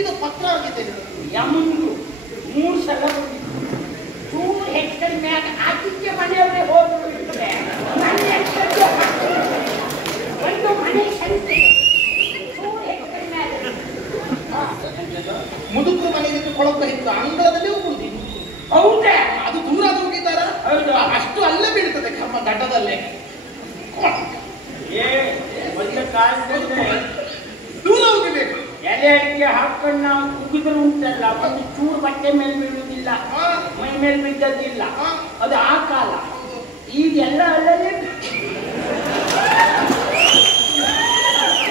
ಇದು ಪತ್ರ ಆಗಿದೆ. ಯಮುಂದು 3 ಸಲ ಬಂದಿತ್ತು. ಚೂರು ಹೆಚ್ಚಿನ ಮ್ಯಾಗ ಆತಿಥ್ಯ ಮನೆಯವರೇ ಹೋದ್ರು ಇರ್ತದೆ. ನನ್ನ ಹೆಚ್ಚು ಒಂದು ಮನೆ ಸಂತೆ ಚೂರು ಹೆಚ್ಚಿನ ಮ್ಯಾಗ ಮುದುಕರು ಮನೆಯಿಂದ ಕೊಳಕ ಇತ್ತು ಅಂಗಳದಲ್ಲಿ ಹೋಗುದು. ಹೌದಾ? ಅದು ದೂರ ಹೋಗಿದ್ದಾರ. ಅಷ್ಟು ಅಲ್ಲೇ ಬೀಳ್ತದೆ ನಮ್ಮ ದಡ್ಡದಲ್ಲೇ. ಒಂದು ಕಾಲದಲ್ಲಿ ದೂರ ಹೋಗಬೇಕು. ಎಲೆ ಅಡಿಕೆ ಹಾಕೊಂಡು ನಾವು ಕುಗಿದ್ರು ಉಂಟಲ್ಲ, ಒಂದು ಚೂರು ಬಟ್ಟೆ ಮೇಲೆ ಬೀಳುವುದಿಲ್ಲ, ಮೈ ಮೇಲೆ ಬಿದ್ದದ್ದಿಲ್ಲ. ಅದು ಆ ಕಾಲ. ಈಗೆಲ್ಲ ಅಲ್ಲದೆ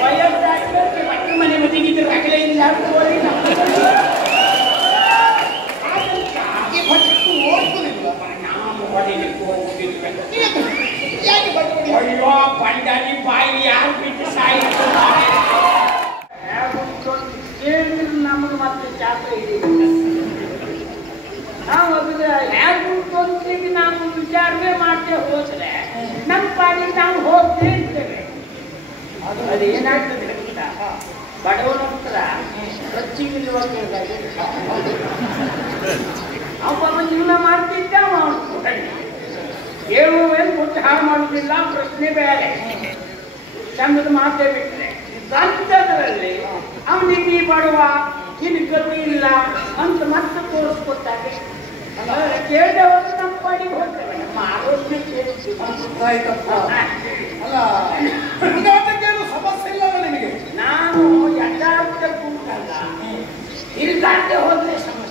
ವಯಸ್ಸಾಗಿ ಬಟ್ಟೆ ಮನೆ ಮದಿಗಿದ್ರೆ ರಗಳೆ ಇಲ್ಲ ಅಯ್ಯೋ ಬಂಡಾರಿ ಬಾಯಿ ಯಾರು ಬಿಟ್ಟು ಸಾಯಿತು. ನಮಗೆ ಮತ್ತೆ ಚಾಪ ಹಿಡಿಯುತ್ತೆ. ನಾವು ಅದ್ರ ಹೇಗೆ ನಾವು ವಿಚಾರವೇ ಮಾಡ್ತೇ ಹೋದ್ರೆ ನಮ್ಮ ಪಾಡಿಗೆ ನಾವು ಹೋಗ್ತೇ ಇರ್ತೇವೆ. ಅದು ಏನಾಗ್ತದೆ ಗೊತ್ತಾ? ಬಡವನ ಹತ್ರ ಖರ್ಚಿಗಿಲ್ವ ಅವನ ಜೀವನ ಮಾಡ್ತಿದ್ದ ಹೇಳುವೇನು ಕೊಟ್ಟು ಹಾಳು ಮಾಡುವುದಿಲ್ಲ. ಪ್ರಶ್ನೆ ಬೇರೆ, ಚಂದದ ಮಾತೇ ಬಿಟ್ಟರೆ ಅಂಥದ್ರಲ್ಲಿ ಅವನಿಗೆ ಬಡವ, ನಿನಗೆ ಗತಿ ಇಲ್ಲ ಅಂತ ಮತ್ತೆ ತೋರಿಸ್ಕೊಟ್ಟಾಗೆ ಕೇಳಿದವರು ನಮ್ಮ ಪಾಡಿಗೆ ಹೋಗ್ತೇವೆ. ನಮ್ಮ ಆಲೋಚನೆ ಅಲ್ಲ ಸಮಸ್ಯೆ ಇಲ್ಲ ನಿಮಗೆ. ನಾನು ಯಥಾರ್ಥ ಕೂಟಲ್ಲ, ಇಲ್ದಾಂತೆ ಹೋದ್ರೆ ಸಮಸ್ಯೆ.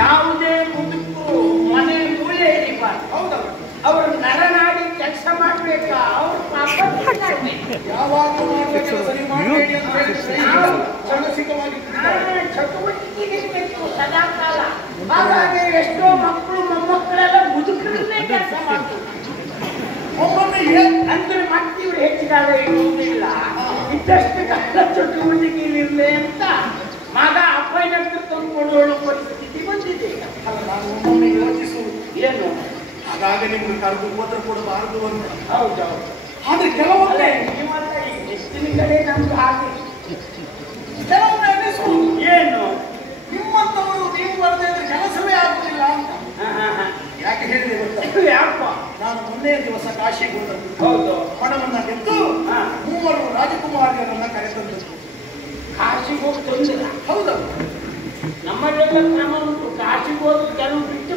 ಯಾವುದೇ ಮುದುಕು ಮನೆ ಮೂಲೆ ಇರಬಾರ್ದು. ಹೌದಲ್ಲ, ಅವರು ನರನಾಡಿ ಕೆಲಸ ಮಾಡ್ಬೇಕಾ? ಅವ್ರು ಪಾಪ ಯಾವಾಗ ಚಟುವಟಿಕೆ ಇರಬೇಕು ಸದಾ ಕಾಲ. ಹಾಗಾಗಿ ಎಷ್ಟೋ ಮಕ್ಕಳು ಮೊಮ್ಮಕ್ಕಳೆಲ್ಲ ಮುದುಕರನ್ನೇ ಕೆಲಸ ಮಾಡ್ತಾರೆ. ಅಂದ್ರೆ ಮತ್ತೆ ಇವ್ರು ಹೆಚ್ಚಿಗಾಲ ಇರುವುದಿಲ್ಲ. ಇದ್ದಷ್ಟು ಕಾಲ ಚಟುವಟಿಕೆಯಲ್ಲಿರಲಿ ಅಂತ ಮಗ ಅಪ್ಪನಂತ ತಂದುಕೊಳ್ಳುವ ಪರಿಸ್ಥಿತಿ ಬಂದಿದೆ. ನಾನು ಯೋಚಿಸುವುದು ಏನು, ಹಾಗಾಗಿ ನಿಮ್ಗೆ ಕರೆದು ಉಪದ್ರ ಕೊಡಬಾರದು ಅಂತ. ಹೌದೌದು. ಆದ್ರೆ ಕೆಲವೊಮ್ಮೆ ಹೆಚ್ಚಿನ ಕಡೆ ನಮ್ಗೆ ಹಾಗೆ ಕೆಲವೊಮ್ಮೆ ಅನಿಸುವುದು ಏನು, ನಿಮ್ಮಂತವರು ನೀವು ಬರದೇ ಇದ್ರೆ ಕೆಲಸವೇ ಆಗುದಿಲ್ಲ ಅಂತ. ಯಾಕೆ ಹೇಳಿದೆ ಗೊತ್ತಾ? ಯಾಕಪ್ಪ? ನಾನು ಮೊನ್ನೆ ದಿವಸ ಕಾಶಿಗೆ ಹೋದದ್ದು. ಹೌದು. ಹಣವನ್ನ ಗೆದ್ದು 3 ರಾಜಕುಮಾರಿಯರನ್ನ ಕರೆತಂದದ್ದು. ಕಾಶಿಗೆ ಹೋಗಿ ತೊಂದಿಲ್ಲ. ಹೌದು, ನಮ್ಮಲ್ಲೆಲ್ಲ ಕ್ರಮ ಉಂಟು. ಕಾಶಿಗೆ ಹೋಗಿ ಕೆಲವು ಬಿಟ್ಟು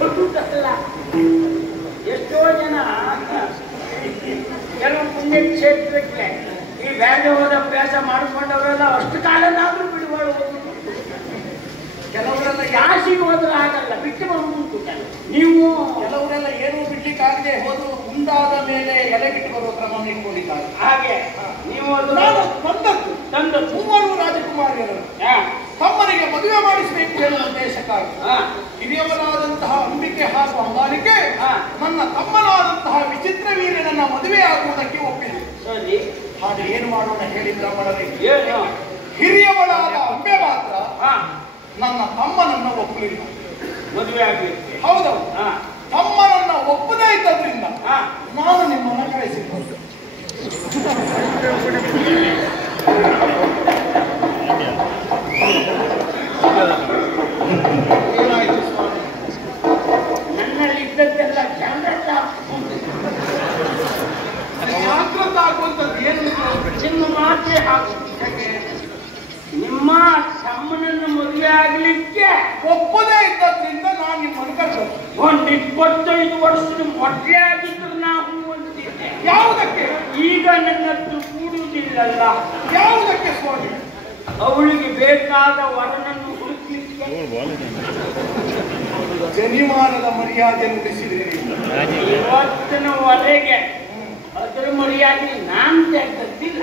ಬರುವುದಲ್ಲ. ಎಷ್ಟೋ ಜನ ಕೆಲವು ಪುಣ್ಯಕ್ಷೇತ್ರಕ್ಕೆ ಈ ಬ್ಯಾಗೆ ಹೋದ ಅಭ್ಯಾಸ ಮಾಡಿಕೊಂಡವರೆಲ್ಲ ಅಷ್ಟು ಕಾಲನಾದ್ರೂ ಬಿಡುವರು. ಕೆಲವರೆಲ್ಲ ಕಾಶಿಗೆ ಹೋದ್ರೆ ಆಗಲ್ಲ, ಬಿಟ್ಟು ಬಂದುಂಟು. ನೀವು ಕೆಲವರೆಲ್ಲ ಏನೂ ಬಿಡ್ಲಿಕ್ಕಾಗದೆ ಹೋದ್ರು ಮುಂದಾದ ಮೇಲೆ ಎಲೆ ಬಿಟ್ಟು ಬರುವ ಕ್ರಮ ಇಟ್ಕೊಂಡಿದ್ದಾರೆ. ಹಾಗೆ ನೀವು ನಾನು ತಂದದ್ದು 3 ರಾಜಕುಮಾರಿಯರನ್ನು ತಮ್ಮನಿಗೆ ಮದುವೆ ಮಾಡಿಸಬೇಕು ಎನ್ನುವ ಉದ್ದೇಶಕ್ಕಾಗಿ ಹಿರಿಯವರಾದಂತಹ ಅಂಬಿಕೆ ಹಾಗೂ ಅಂಬಾಲಿಕೆ ನನ್ನ ತಮ್ಮನಾದಂತಹ ವಿಚಿತ್ರ ವೀರ್ಯನನ್ನ ಮದುವೆ ಆಗುವುದಕ್ಕೆ ಒಪ್ಪಿದೆ. ಹಾಗೆ ಏನು ಮಾಡೋಣ ಹೇಳಿ ಬ್ರಾಹ್ಮಣರಿಗೆ? ಹಿರಿಯವಳಾದ ಅಂಬೆ ಮಾತ್ರ ನನ್ನ ತಮ್ಮನನ್ನ ಒಪ್ಪಲಿಲ್ಲ, ಮದುವೆ ಆಗಲಿಕ್ಕೆ. ಹೌದೌದು, ತಮ್ಮನನ್ನ ಒಪ್ಪದೇ ಇದ್ದದ್ರಿಂದ ನಾನು ನಿಮ್ಮನ್ನ ಕಳಿಸಿದ್ದೆ. ಏನಾಯ್ತು ಸ್ವಾಮಿ? ನನ್ನಲ್ಲಿ ಇದ್ದದ್ದೆಲ್ಲ ಜಾಗ್ರತೆ ಆಗುವಂತದ್ದು ಏನು? ನಿಮ್ಮ ಮಾತೇ ಹಾಕು. ನಿಮ್ಮ ತಮ್ಮನನ್ನು ಮದುವೆ ಆಗ್ಲಿಕ್ಕೆ ಒಪ್ಪದೇ ಇದ್ದದ್ರಿಂದ ನಾನು ನಿಮ್ಮನ್ನು ಕರೆದದ್ದು. ಒಂದು 25 ವರ್ಷದ ಮದುವೆ ಆಗಿದ್ರು ನಾವು ಹೊಂದಿದ್ದೆ. ಯಾವುದಕ್ಕೆ? ಈಗ ನನ್ನ ಹತ್ರ ಕೂಡುವುದಿಲ್ಲಲ್ಲ. ಯಾವುದಕ್ಕೆ ಸ್ವಾಮಿ? ಅವಳಿಗೆ ಬೇಕಾದ ವರನನ್ನು ಹುಡುಕಲಿಕ್ಕೆ. ಜನಿಮಾನದ ಮರ್ಯಾದೆಯನ್ನು ಉಳಿಸಿದ್ದೀರಿ ಇವತ್ತಿನವರೆಗೆ. ಅದರ ಮರ್ಯಾದೆ ನಾನು ತೆಗೆದಿಲ್ಲ.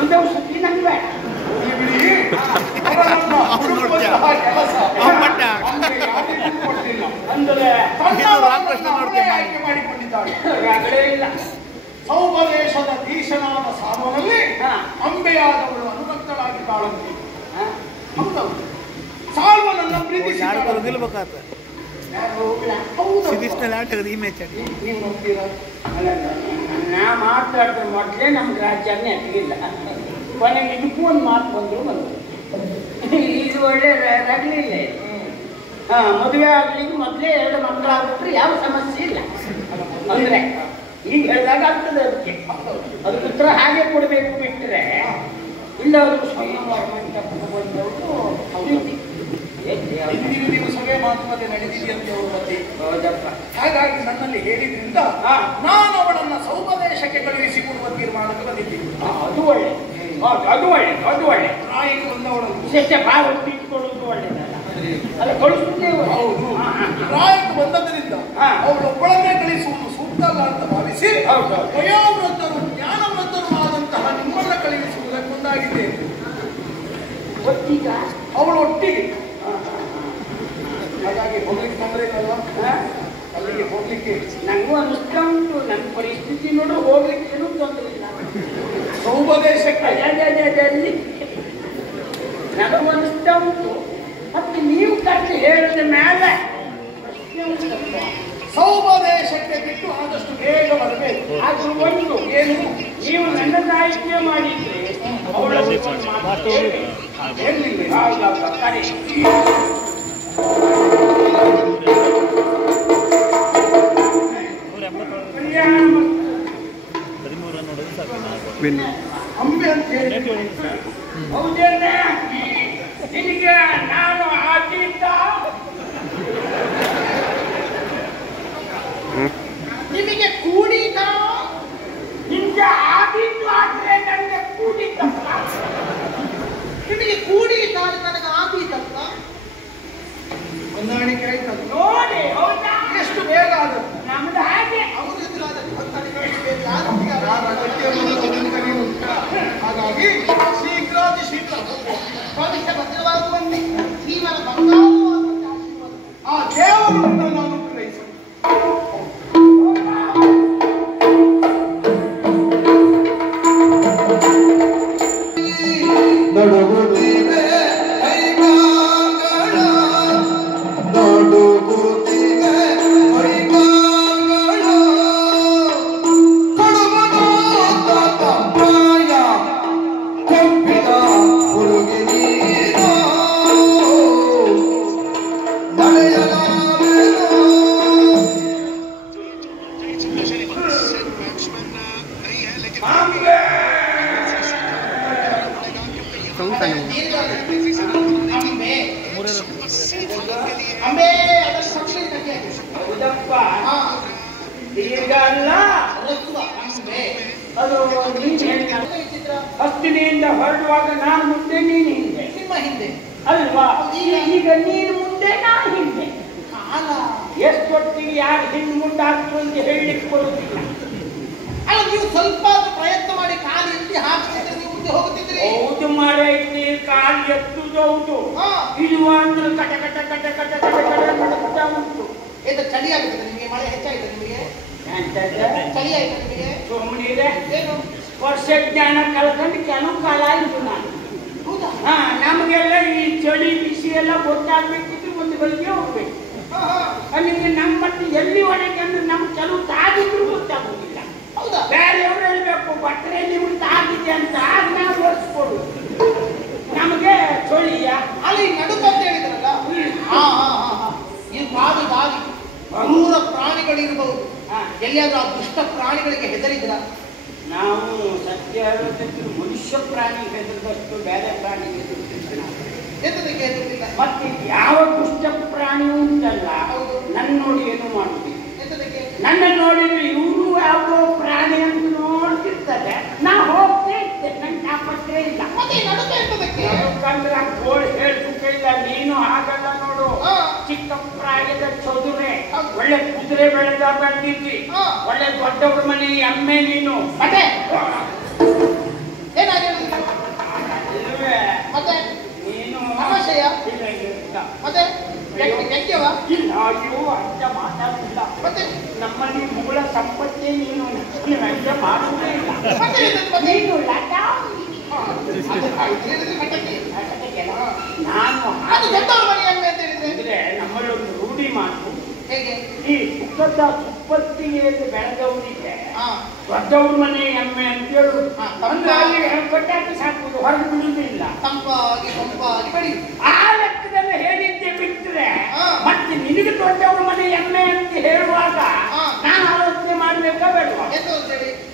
ಒಂದು ಸುದ್ದಿ ನಂಗೆ ಬೇಡ. ಅಂದ್ರೆ ಆಯ್ಕೆ ಮಾಡಿಕೊಂಡಿದ್ದಾಳೆ. ಇಲ್ಲ. ಸೌಭದೇಶದ ಭೀಷಣಾದ ಸಾಮನಲ್ಲಿ ಅಂಬೆಯಾದವಳು ಅನುರಕ್ತಳಾಗಿದ್ದಾಳಂತೆ. ಹೌದೌದು, ಸಾಲ್ವನನ್ನ ಪ್ರೀತಿಸಿ ಸಿದಿಸ್ನಲ್ಲಿ ಆಟದ ಈ ಮ್ಯಾಚ್ ನೀವು ನೋಡ್ತೀರಾ? ನಾ ಮಾತಾಡಿದ್ರೆ ಮೊದಲೇ ನಮ್ಗೆ ರಾಜ್ಯನೇ ಅಟ್ಟಿಗಿಲ್ಲ. ಕೊನೆಗೆ ಇದಕ್ಕೂ ಒಂದು ಮಾತು ಬಂದು ಇದು ಒಳ್ಳೆ ರಗಲಿಲ್ಲ. ಮದುವೆ ಆಗ್ಲಿಕ್ಕೆ ಮೊದಲೇ 2 ಮಕ್ಕಳಾಗ್ಬಿಟ್ರೆ ಯಾವ ಸಮಸ್ಯೆ ಇಲ್ಲ ಅಂದ್ರೆ ಈಗ ಹೇಳಿದಾಗ ಆಗ್ತದೆ. ಅದಕ್ಕೆ ಉತ್ತರ ಹಾಗೆ ಕೊಡಬೇಕು ಬಿಟ್ಟರೆ ಇಲ್ಲ. ಅವರು ನೀವು ಸಭೆ ಮಾತುಕತೆ ನಡೆದಿದೆಯಂತೆ ಅವರು ಬಗ್ಗೆ. ಹಾಗಾಗಿ ನನ್ನಲ್ಲಿ ಹೇಳಿದ್ರಿಂದ ನಾನು ಅವಳನ್ನ ಸೌಪದೇಶಕ್ಕೆ ಕಳುಹಿಸಿಕೊಡುವ ತೀರ್ಮಾನಕ್ಕೆ ಬಂದಿದ್ದೀನಿ. ಅದು ಒಳ್ಳೆ, ಅದು ಒಳ್ಳೆ, ಅದು ಒಳ್ಳೆ. ರಾಯಿಗೆ ಬಂದವಳನ್ನು ವಿಶೇಷ ಭಾವ ಇಟ್ಟುಕೊಳ್ಳುವುದು ಒಳ್ಳೆದಲ್ಲ. ಅಲ್ಲ ಕಳಿಸುತ್ತೇವೆ. ಹೌದು, ರಾಯಿಗೆ ಬಂದದ್ರಿಂದ ಅವಳೊಬ್ಬಳನ್ನೇ ಕಳಿಸುವುದು ಸೂಕ್ತ ಅಲ್ಲ ಅಂತ ಭಾವಿಸಿ ವಯೋವೃದ್ಧರು ಜ್ಞಾನವೃದ್ಧರು ಆದಂತಹ ನಿಮ್ಮನ್ನ ಕಳುಹಿಸುವುದಕ್ಕೆ ಮುಂದಾಗಿದ್ದೇವೆ. ಒಟ್ಟಿಗ ಅವಳು ಒಟ್ಟಿಗೆ. ಹಾಗಾಗಿ ಹೋಗ್ಲಿಕ್ಕೆ ತೊಂದರೆ ಇಲ್ಲಲ್ವಾ? ಅಲ್ಲಿಗೆ ಹೋಗ್ಲಿಕ್ಕೆ ನಂಗೂ ಅನಿಸ್ತಾ ಉಂಟು. ನನ್ನ ಪರಿಸ್ಥಿತಿ ನೋಡು ಹೋಗ್ಲಿಕ್ಕೆ ಏನೂ ತೊಂದರೆ ಇಲ್ಲ. ಸೌಪದೇಶಕ್ಕೆ ಅಲ್ಲಿ ನನಗೂ ಅನಿಸ್ತಾ ಉಂಟು. ಮತ್ತೆ ನೀವು ಕರೆದು ಹೇಳಿದ ಮೇಲೆ ಸೌಪದೇಶಕ್ಕೆ ಬಿಟ್ಟು ಆದಷ್ಟು ಬೇಗ ಬರಬೇಕು. ಅದು ಒಂದು ಏನು ನೀವು ನನ್ನ ಸಾಹಿತ್ಯ ಮಾಡಿದ್ರೆ ಅವಳ ಕರೆ ಅಂಬೆ ಅಂತ ಹೇಳಿ ಹೌದೇನೆ. ನಿನಗೆ ನಾನು ಆದೀತ ನಿಮಗೆ ಕೂಡಿತ ನಿಮ್ಗೆ ಆದೀತು ಆದ್ರೆ ನನಗೆ ಕೂಡಿತ. ನಿಮಗೆ ಕೂಡಿತ ನನಗೆ ಆದೀತಲ್ಲ. ಹೊಂದಾಣಿಕೆ ಆಯ್ತಲ್ಲ ನೋಡಿ. ಹೌದಾ? ಎಷ್ಟು ಬೇಗ ಆದದ್ದು ನಮ್ದು ಹಾಗೆ. ಹಾಗಾಗಿ ಶೀಘ್ರಾತಿ ಶೀಘ್ರ ಭವಿಷ್ಯ ಭದ್ರವಾಗುವಂತೆ ಜೀವನ ಆ ದೇವರನ್ನು ನಾನು ಗ್ರಹಿಸಿ ಹಸ್ತಿನಿಂದ ಹೊರಡುವಾಗ ನಾನು ಮುಂದೆ ನೀನು ಹಿಂದೆ. ನಿಮ್ಮ ಹಿಂದೆ ಅಲ್ವಾ? ಈಗ ನೀನು ಮುಂದೆ ನಾನು ಹಿಂದೆ. ಎಷ್ಟೊತ್ತಿಗೆ ಯಾರು ಹಿಂದೆ ಮುಂದಾಗ್ತದೆ ಅಂತ ಹೇಳಲಿಕ್ಕೆ ಬರುತ್ತಿಲ್ಲ. ಅಲ್ಲ, ನೀವು ಸ್ವಲ್ಪ ಪ್ರಯತ್ನ ಮಾಡಿ ಕಾಲು ಎತ್ತಿ ಹಾಕಿದ್ರೆ ನೀವು ಮುಂದೆ ಹೋಗುತ್ತಿದ್ರಿ. ಹೌದು ಮಾರೈತಿ, ಕಾಲು ಎತ್ತುದು ಹೌದು. ಇದು ಅಂದ್ರೆ ಕಟ ಕಟ ಕಟ ಕಟ ಕಟ ಕಟ ನಡುತ್ತಾ ಉಂಟು. ಚಳಿ ಆಗುತ್ತದೆ ನಿಮಗೆ? ಮಳೆ ಹೆಚ್ಚಾಯ್ತು ನಿಮಗೆ? ಚಳಿ ಆಯ್ತು ನಿಮಗೆ? ಸುಮ್ಮನೆ ವರ್ಷ ಜ್ಞಾನ ಕಳ್ಕೊಂಡು ಕೆಲವು ಕಾಲ ಆಯ್ತು ನಾನು. ನಮಗೆಲ್ಲ ಈ ಚಳಿ ಬಿಸಿ ಎಲ್ಲ ಗೊತ್ತಾಗ್ಬೇಕಿದ್ರೆ ಒಂದು ಗಳಿಗೆ ಹೋಗ್ಬೇಕು. ನಿಮಗೆ ನಮ್ಮ ಮತ್ತೆ ಎಲ್ಲಿ ಒಳಗೆ ಅಂದ್ರೆ ನಮ್ಗೆ ಕೆಲವು ತಾಗಿದ್ರು ಗೊತ್ತಾಗೋದಿಲ್ಲ. ಹೌದಾ? ಬೇರೆಯವ್ರು ಹೇಳ್ಬೇಕು ಬಟ್ಟರೆ ನಿಮ್ಗೆ ತಾಗಿದೆ ಅಂತ ನಾವು ಓಡಿಸ್ಕೊಡು. ನಮಗೆ ಚಳಿಯ ಅಲ್ಲಿ ನಡುಕು ಅಂತ ಹೇಳಿದ್ರಲ್ಲ, ಈ ಕಾದು ದಾರಿ ಕ್ರೂರ ಪ್ರಾಣಿಗಳಿರ್ಬಹುದು. ಎಲ್ಲಿಯಾದ್ರೂ ಆ ದುಷ್ಟ ಪ್ರಾಣಿಗಳಿಗೆ ಹೆದರಿದ್ರ? ನಾವು ಸತ್ಯ ಹೇಳೋದಕ್ಕೆ ಮನುಷ್ಯ ಪ್ರಾಣಿ ಹೆದರಿದಷ್ಟು ಬೇರೆ ಪ್ರಾಣಿ ಹೆದರಿಕೆ ಹೆದರಿಲ್ಲ. ಮತ್ತೆ ಯಾವ ದುಷ್ಟ ಪ್ರಾಣಿ ಉಂಟಲ್ಲ ನನ್ನ ನೋಡಿ ಏನು ಮಾಡುದಿಲ್ಲ. ನನ್ನ ನೋಡಿದ್ರೆ ಇವರು ಯಾವುದೋ ಪ್ರಾಣಿ ಅಂತ ನೋಡ್ತಿರ್ತಾರೆ. ನಾ ಹೋಗ್ತೇ ಇರ್ತೇನೆ, ನನ್ನ ತಾಪತ್ರೇ ಇಲ್ಲ. ಗೋಳು ಹೇಳ್ತಿಲ್ಲ. ನೀನು ಹಾಗಲ್ಲ ನೋಡು. ಚಿಕ್ಕ ಪ್ರಾಯದ ಚದುರೆ ಒಳ್ಳೆ ಕುದುರೆ ಬೆಳೆದ ಬಂದಿದ್ದಿ. ಒಳ್ಳೆ ದೊಡ್ಡವ್ರ ಮನೆ ಎಮ್ಮೆ ನೀನು. ಮತ್ತೆ ಮತ್ತೆ ನೀನು ಸಮಸ್ಯೆಯ ಮತ್ತೆ ಇಲ್ಲ. ಅಯ್ಯೋ ಅಂತ ಮಾತಾಡಿಲ್ಲ. ಮತ್ತೆ ನಮ್ಮಲ್ಲಿ ಮೂಲ ಸಂಪತ್ತೇ ನೀನು. ಅಂತ ಮಾಡುವುದೇ ಇಲ್ಲ. ನೀನು ನಾನು ದೊಡ್ಡವ್ರ ಮನೆ ಎಮ್ಮೆ ಅಂತ ಹೇಳಿದ್ರೆ ನಮ್ಮಲ್ಲಿ ಒಂದು ರೂಢಿ ಮಾತು. ಹೇಗೆ? ಈ ಸುಖದ ಉಪ್ಪತ್ತಿಗೆಯಲ್ಲಿ ಬೆಳೆದವರಿಗೆ ದೊಡ್ಡವ್ರ ಮನೆ ಎಮ್ಮೆ ಅಂತ ಹೇಳುದು. ಅಂದ್ರೆ ಅಲ್ಲಿ ಕಟ್ಟಾಕಿ ಸಾಕುದು, ಹೊರಗೆ ಬಿಡುವುದಿಲ್ಲ, ತಂಪಾಗಿ ತಂಪಾಗಿ ಬೆಳೆಯುದು. ಆ ಲೆಕ್ಕದಲ್ಲಿ ಹೇಳಿದ್ದೆ ಬಿಟ್ಟರೆ ಮತ್ತೆ ನಿನಗೆ ದೊಡ್ಡವ್ರ ಮನೆ ಎಮ್ಮೆ ಅಂತ ಹೇಳುವಾಗ ನಾನು ಆಲೋಚನೆ ಮಾಡ್ಬೇಕಾ ಬೇಡವಾ?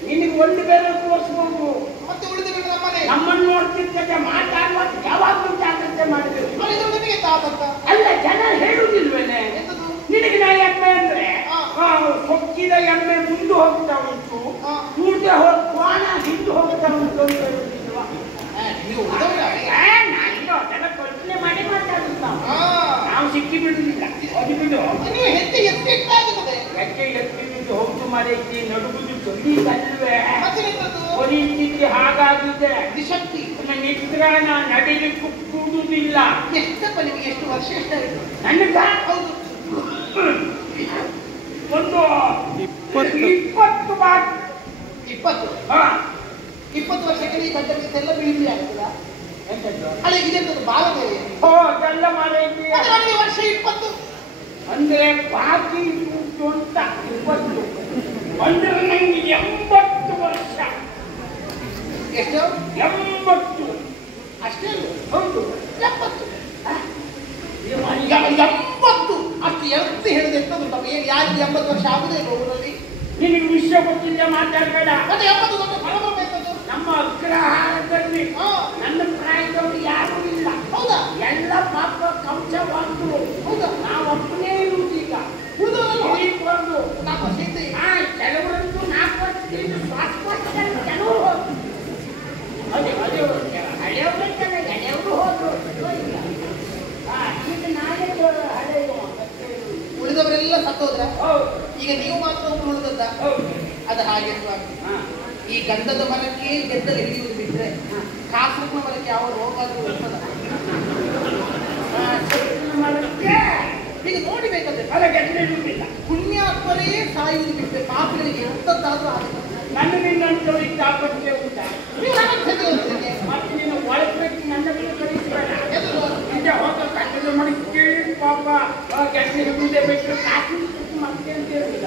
ನಿನಗೆ ಒಂದು ಬೇರೆ ತೋರಿಸ್ಬೋದು, ಮತ್ತೆ ಉಳಿದ ನಮ್ಮನೆ ನಮ್ಮನ್ನು ನೋಡ್ತಿದ್ದ ಮಾತಾಡುವಾಗ ಯಾವಾಗಲೂ ಜಾಗ್ರತೆ ಮಾಡಬೇಕು. ಅಲ್ಲ, ಜನ ಹೇಳುವುದಿಲ್ವೇನೆ ನಿನಗೆ ನಾ ಎಮ್ಮೆ ಅಂದ್ರೆ ಸೊಕ್ಕಿದ ಎಮ್ಮೆ ಮುಂದೆ ಹೋಗ್ತಾ ಉಂಟು, ಕೂಡದೆ ಹೋಗಿ ಕೋಣ ಹಿಂದೆ ಹೋಗ್ತಾ ಉಂಟು ಅಂತ ಹೇಳುವುದಿಲ್ವಾ? ಅದೆಲ್ಲ ಕಲ್ಪನೆ ಮಾಡಿ ಮಾತಾಡುತ್ತ ನಾವು ಸಿಕ್ಕಿ ಬಿಡುದಿಲ್ಲ. ಅದು ಬಿಡು, ಹೆಜ್ಜೆ ಎತ್ತಿ ಬಿದ್ದು ಹೋಗ್ತು ಮಾರೈತಿ, ನಡುಗುದು ತೊಂದಿದ್ದಲ್ವೇ ಪರಿಸ್ಥಿತಿ ಹಾಗಾಗಿದೆ. ಶಕ್ತಿ ನಿತ್ರಾಣ ನಡಿಲಿಕ್ಕೂ ಕೂಡುವುದಿಲ್ಲ. ಎಷ್ಟಪ್ಪ ನಿಮಗೆ? ಎಷ್ಟು ವರ್ಷ ಎಷ್ಟಾಯಿತು? ನನಗ ಹೌದು, ಒಂದು 20 20 ವರ್ಷಕ್ಕೆ ಈ ಗಡ್ಡ ಬೀಳಿ ಆಗ್ತದ? ಅಲ್ಲ, ಇದೆಂತದ್ದು ಬಾಲದೆ? ಅದೆಲ್ಲ ಮಾರೈತಿ. ವರ್ಷ 20 ಅಂದ್ರೆ ಬಾಕಿ ಉಂಟು ಅಂತ 20 ಅಂದ್ರೆ ನಂಗೆ 80 ವರ್ಷ. ಎಷ್ಟು? 80. ಅಷ್ಟೇ ಅಲ್ಲ? ಹೌದು, 70. 70 ಅಷ್ಟು ಎತ್ತು ಹೇಳಿದೆ. ಎಂತದ್ದು ಯಾರಿಗೆ 80 ವರ್ಷ ಆಗುದೇ ಇಲ್ಲ ಊರಲ್ಲಿ? ನಿನಗೆ ವಿಷಯ ಗೊತ್ತಿಲ್ಲ, ಮಾತಾಡಬೇಡ. ಮತ್ತೆ 70 ದೊಡ್ಡ ಬರಬೇಕದು. ನಮ್ಮ ಅಗ್ರಹಾರದಲ್ಲಿ ನನ್ನ ಪ್ರಾಯದವರು ಯಾರೂ ಇಲ್ಲ. ಹೌದಾ? ಎಲ್ಲ ಪಾಪ ಕಂಸವಾದ್ರು. ಹೌದಾ? ನಾವು ಒಬ್ಬನೇ ಇರುವುದೀಗ. ಒಂದು 4 ವರ್ಷ ಇದ್ದೆ. ಕೆಲವರಂತೂ 4 ವರ್ಷದಿಂದ ಶ್ವಾಸಕೋಶದಲ್ಲಿ ಕೆಲವರು ಹೋದ್ರು. ಅದೇ ಹಳೆಯವ್ರಲ್ಲ, ಎಳೆಯವರು ಹೋದ್ರು. ಈಗ ನಾನೇ ಹಳೆಯ ಉಳಿದವರೆಲ್ಲ ಸತ್ತೋದ್ರ? ಈಗ ನೀವು ಮಾತ್ರ ಒಬ್ಬರು ಉಳಿದದ್ದ? ಅದು ಹಾಗೆ ಸ್ವಾಮಿ. ಈ ಗಂಧದ ಮರಕ್ಕೆ ಗೆದ್ದಲು ಹಿಡಿಯುವುದು ಬಿಟ್ಟರೆ ಕಾಸರನ ಮರಕ್ಕೆ ಯಾವ ರೋಗ ಆದರೂ ಬರ್ತದ? ಈಗ ನೋಡಿಬೇಕಾದ್ರೆ ಹೊರಗೆಲ್ಲ ಪುಣ್ಯಾತ್ಮರೇ ಸಾಯುವುದು ಬಿಟ್ಟರೆ ಪಾಪಗಳಿಗೆ ಎಂತದ್ದಾದ್ರೂ ಆಗುತ್ತೆ. ನನ್ನನ್ನು ತಾಪತ್ರೆ ಉಂಟ. ನೀವು ನನ್ನ ಮತ್ತೆ ನೀನು ಒಳಬೇಕು, ನನ್ನ ಮೇಲೆ ಕಳಿಸಬೇಡ. ನಿಜ ಹೋಗ ಕಟ್ಟದ ಮಾಡಿ ಕೇಳಿ ಪಾಪ ಕೆಟ್ಟೆ ಮುಂದೆ ಬಿಟ್ಟು ಕಾಸು ಮತ್ತೆ ಅಂತ ಹೇಳಿಲ್ಲ.